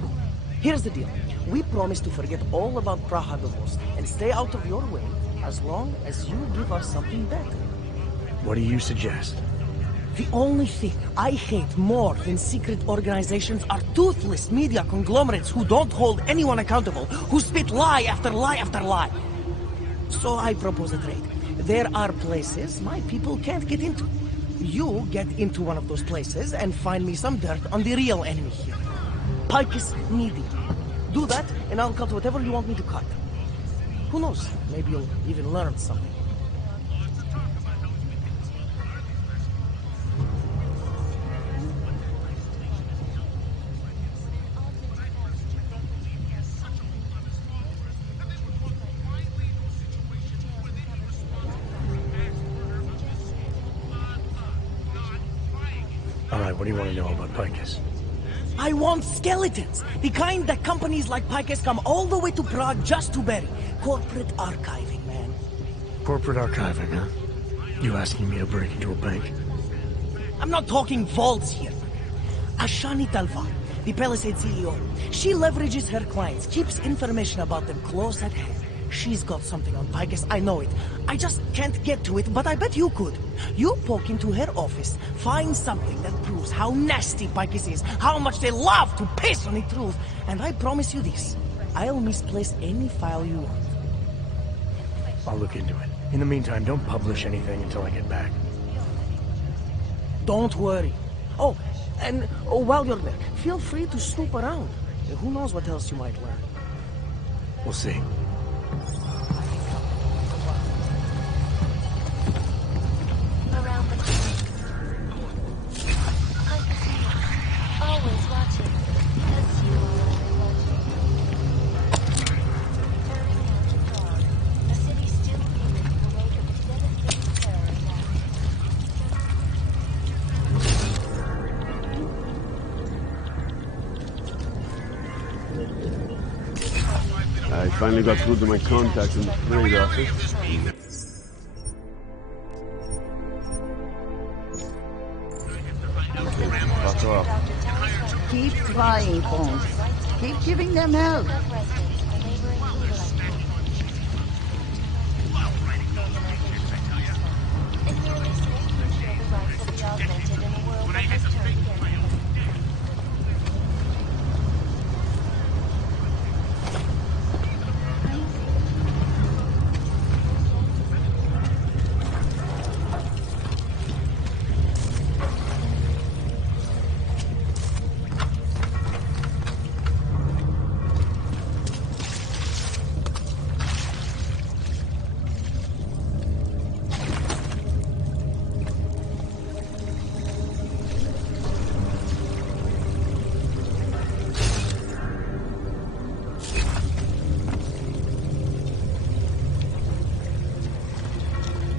Here's the deal. We promise to forget all about Brahadovos and stay out of your way as long as you give us something better. What do you suggest? The only thing I hate more than secret organizations are toothless media conglomerates who don't hold anyone accountable, who spit lie after lie after lie. So I propose a trade. There are places my people can't get into. You get into one of those places and find me some dirt on the real enemy here. Picus needy. Do that, and I'll cut whatever you want me to cut. Who knows? Maybe you'll even learn something. Alright, what do you want to know about Picus? I want skeletons! The kind that companies like Picus come all the way to Prague just to bury. Corporate archiving, man. Corporate archiving, huh? You asking me to break into a bank? I'm not talking vaults here. Ashani Talvar, the Palisade CEO. She leverages her clients, keeps information about them close at hand. She's got something on Picus, I know it. I just can't get to it, but I bet you could. You poke into her office, find something that proves how nasty Picus is, how much they love to piss on the truth, and I promise you this. I'll misplace any file you want. I'll look into it. In the meantime, don't publish anything until I get back. Don't worry. Oh, and while you're there, feel free to snoop around. Who knows what else you might learn. We'll see. Around the corner. I can see you. Always watching. As you are always watching. Turning out to Prague. A city still fuming in the wake of its devastating terror attack. Finally got through to my contacts in the trade office. Fuck off. Keep trying, Bones. Keep giving them help.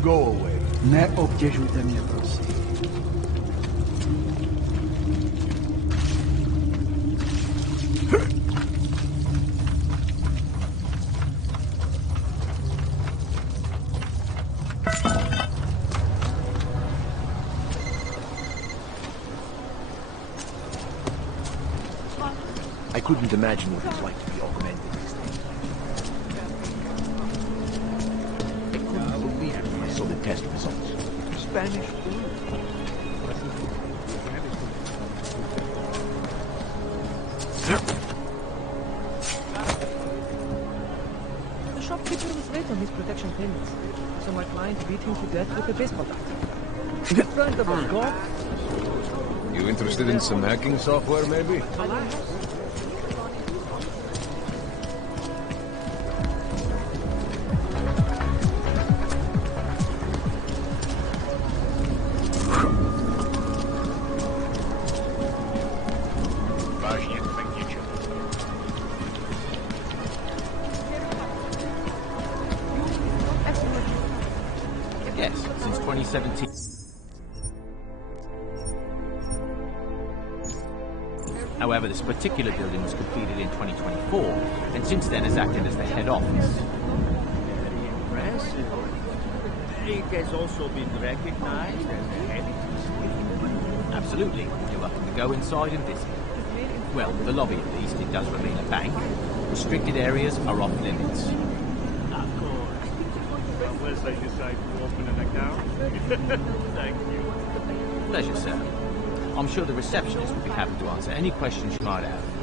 Go away. Ne obtěžujte mě, prosím. I couldn't imagine what it's like to be augmented these days. I couldn't believe it when I saw the test results. Spanish flu. The shopkeeper was late on his protection payments, so my client beat him to death with a baseball bat. In front of us, God. You interested in some hacking software, maybe? Yes, since 2017. However, this particular building was completed in 2024, and since then has acted as the head office. Impressive. It has also been recognized as the head of Absolutely. You're welcome to go inside and visit. Well, the lobby at least, it does remain a bank. Restricted areas are off limits. Of course. Unless I decide to open an account. Thank you. Pleasure, sir. I'm sure the receptionist will be happy to answer any questions you might have.